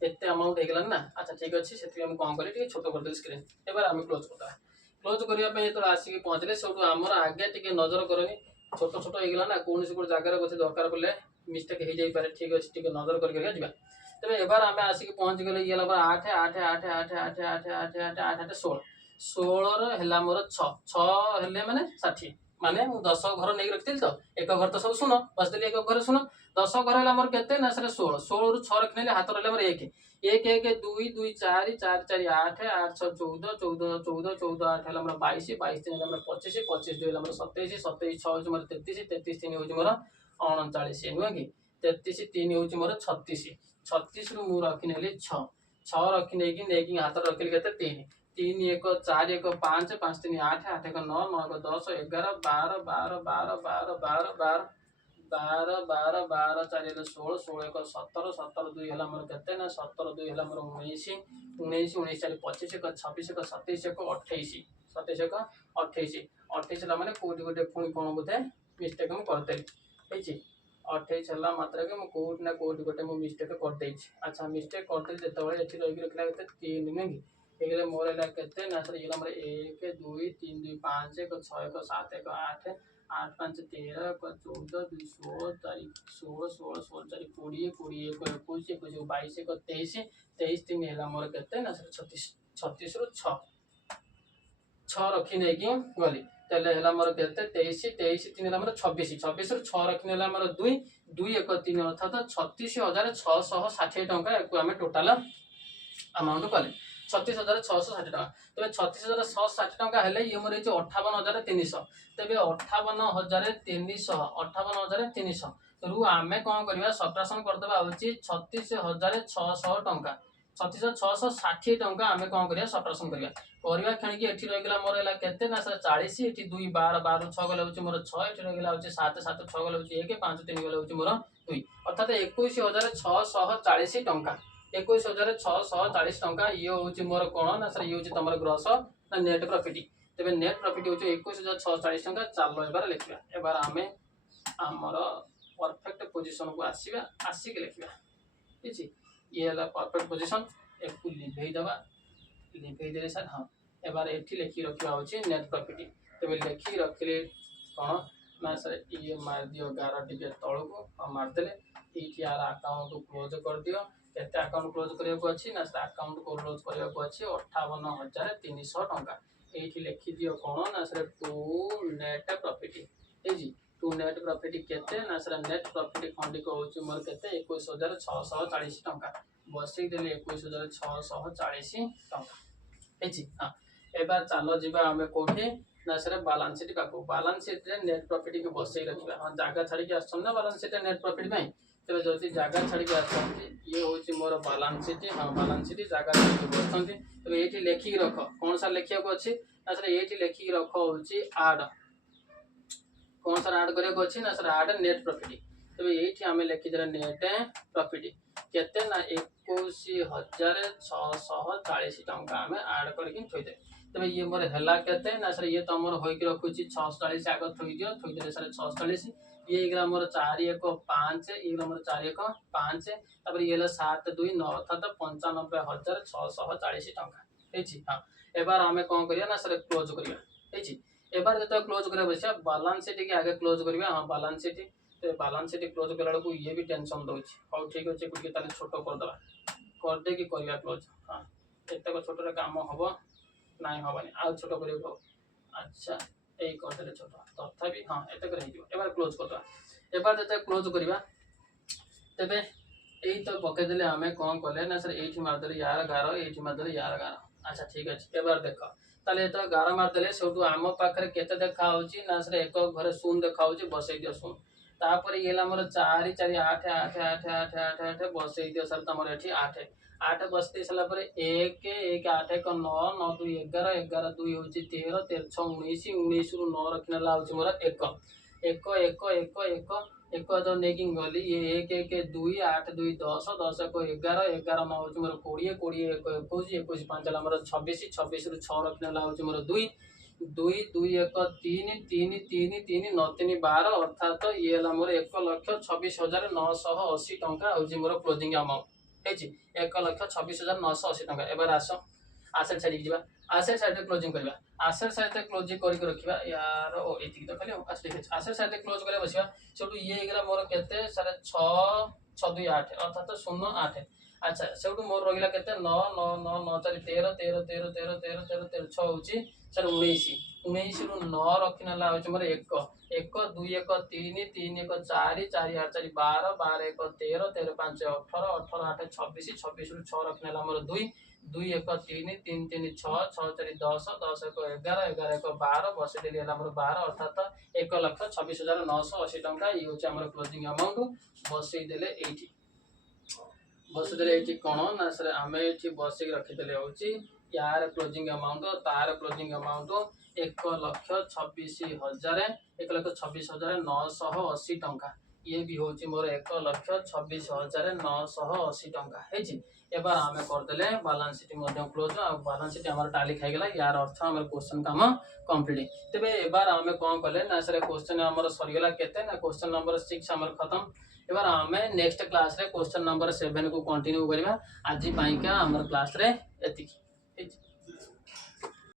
एते अमाउंट हेगला ना अच्छा ठीक अछि सेति हम कोन करी टी छोटो कर दे स्क्रीन एबार हम क्लोज करता क्लोज करिया पे तो आसी के पहुंचले सब हमर आगे टिके नजर करनी छोटो छोटो हेगला ना कोनसी को जागा रे गछि दरकार पले मिस्टेक हे जाई पारे ठीक अछि टिके नजर करके जिबा तबे एबार हमें आसिक पहुंच गेले ये लबा 8 8 8 8 8 8 8 8 8 8 16 16 रो हेला मोर 6 6 हेले माने 60 माने मु 10 घर नै रखतिल तो एक घर तो सब सुनो बस देली एक घर सुनो 10 घर हेला मोर केते ना सरे 16 16 रु 6 रखनेले हाथ रहले मोर 1 1 1 2 2 4 4 4 8 8 6 14 14 14 14 8 हेला मोर 22 22 3 हेला मोर 25 25 2 हेला मोर 27 27 6 होची मोर 33 33 3 होची मोर 39 नुआ की 33 3 होची मोर 36 36 रु मु रखिनेली 6 6 रखिनेकी हाथ रखिली केते 3 3 1 4 1 5 5 3 8 8 1 9 9 1 10 11 12 12 12 12 12 12 12 12 4 16 16 1 17 17 2 हला मोर केते ना 17 2 हला मोर 19 19 19 4 25 1 26 1 27 1 28 27 1 28 28 ला माने कोडी गोटे पुनी कोन बोथे मिस्टेक हम करते हेची 28 हला मात्रा के मु कोड ना कोड गोटे मु मिस्टेक कर देई अच्छा मिस्टेक करते जते बळे एठी रहि रखला केते 3 नेगी एगले मोर ला केते ना सर ये नंबर 1 2 3 2 5 1 6 1 7 1 8 8 5 13 14 2 16 तारीख 16 16 16 तारीख 20 20 1 21 21 22 1 23 23 3 हला मोर केते ना सर 36 36 रु 6 6 रखी नै कि गली तले हला मोर केते 23 23 3 हला मोर 26 26 रु 6 रखने हला मोर 2 2 1 3 अर्थात 36660 टंका एको हमें टोटल अमाउंट कले 36660 टंका तबे 36660 टंका हेले ये मोर जे 58300 तबे 58300 58300 रु हमें कोन करबा सब्ट्रैक्शन कर देबा होची 36600 टंका 36660 टंका हमें कोन करिया सब्ट्रैक्शन करिया खणी कि एठी रह गेला मोर हला केते ना सर 40 एठी 2 12 12 6 गला होची मोर 6 एठी रह गेला होची 7 7 6 गला होची 1 5 3 गला होची मोर 2 अर्थात 21640 टंका 21640 टंका ये होची मोर कोन ना सर ये होची तमर ग्रॉस ना नेट प्रॉफिट तबे नेट प्रॉफिट होची 21640 टंका चालो एबार लिखिबा एबार हमें हमर परफेक्ट पोजीशन को आसी के लिखिबा ठीक ये हला परफेक्ट पोजीशन एक लिभेई दबा लिभेई देले सर हां एबार एठी लिखि रखिबा होची नेट प्रॉफिट तबे लिखि रखले कोन ना सर ये मार दियो 11 टिके तळ को मार देले एठी यार अकाउंट को क्लोज कर दियो केते अकाउंट क्लोज करिया को अछि ना सर अकाउंट को क्लोज करिया को अछि 58300 टंका एठी लिखि दियो कोन ना सर टू नेट प्रॉफिट ए जी टू नेट प्रॉफिट केते ना सर नेट प्रॉफिट खंडी को होची मोर केते 21640 टंका बसी देले 21640 टंका ए जी हां एबार चालो जिबा हमें कोठी ना सर बैलेंस शीट पाको बैलेंस शीट रे नेट प्रॉफिट के बसई रखिबा हां जागा छाड़ी के आछन ना बैलेंस शीट नेट प्रॉफिट में तेरे जदि जगह छाड़ी आसती ये हूँ मोर बालांस शीट हाँ बालांस शीट जगह छाड़ी बसते तेरे ये लेखिक रख कौन सा लिखा अच्छी ना सर ये लेखिक रख हूँ आड कौन सर आड करा अच्छी ना सर आड नेट प्रॉफिट तेज ये आम लिखिदे नेट प्रॉफिट केते ना 21,640 टंका आम आड करके थोदे तेज ये मोर है केते ना सर ये तुम होइक रखुची 640 आग थोदे सर 640 ये इगला मोर 4,1,5 इगला मोर 4,1,5 तापर ये 7,2,9 अर्थात 95,640 टंका हाँ एबार आम कौन करिया ना सर क्लोज करिया एबार जो क्लोज करिया बसिया बैलेंस शीट के आगे क्लोज करिया हाँ बैलेंस शीट तो बैलेंस शीट क्लोज कला बेलू ये भी टेंशन दौर हाँ ठीक अच्छे कुछ ताले छोट करदे करदे कि करिया क्लोज हाँ एतक छोट काम हम ना हेनी आउ छोट कर अच्छा यही करदे छोट तथापि हाँ एतक एबार क्लोज करदे एबार जो क्लोज करवा तेरे यही तो पकईदे आम कौन कले ना सर ये मारदे यार 11 ये मारदे यार 11 अच्छा ठीक अच्छे एबार देख ताले तो 11 मारदे से आम पाखे के देखा ना सर एक घरे शून देखा बसई दियो शून तापर ये मोर 4 4 8 8 8 8 8 8 बसई दियो सर तुम ये 8 8 बस दे सारा 1 1 8 1 9 9 2 11 11 2 हूँ 13 13 6 19 19 रु 9 रखना हूँ मोर 1 1 1 1 1 1 जो नहीं गली ये 1 1 2 8 2 10 10 1 11 11 9 हूँ मोर 20 20 1 21 21 5 मोर 26 26 रु 6 रखना हूँ मोर 2 2 2 1 3 3 3 3 9 3 12 अर्थात ये मोर 1,26,980 टंका हूँ मोर क्लोजिंग अमाउंट है 1,26,980 टंका एबार आस आसेट साइड की आसेट साइड क्लोजिंग करवा आसेट साइड क्लोजिंग करके रखा यार ओ ये तो खाली आसेट साइड क्लोज कर बसवा सब ये मोर के सर 6 6 2 8 अर्थात 0 8 अच्छा से मोर रहा के 9 9 9 9 4 13 13 13 13 13 13 13 6 हूँ सर 19 19 रु 9 रखना हूँ मोर 1 1 2 1 3 3 1 4 4 8 4 12 12 1 13 13 5 18 18 8 26 26 रु 6 रखना मोर 2 2 1 3 3 3 6 6 4 10 10 1 11 11 1 12 बसदेली मोर 12 अर्थात 1,26,980 टंका ये हूँ आम क्लोजिंग अमाउंट बसईदे ये बसदेले ये कौन ना सर आम ये बसई रखीदे हूँ यार क्लोजिंग अमाउंट तार क्लोजिंग अमाउंट 1,26,000 1,26,980 टंका ये भी हूँ मोर 1,26,980 टंका है एबार आम करदे बैलेंस शीट क्लोज आ बैलेंस शीट आम टाली खाईगला यार अर्थ आम क्वेश्चन काम कंप्लीट तेज एबार आम कौन कले ना सर क्वेश्चन आम सरीगला केते ना क्वेश्चन नंबर 6 आम खत्म एबार आम नेक्स्ट क्लास रे क्वेश्चन नंबर 7 को कंटिन्यू करवा आज आम क्लास रे एतिकी।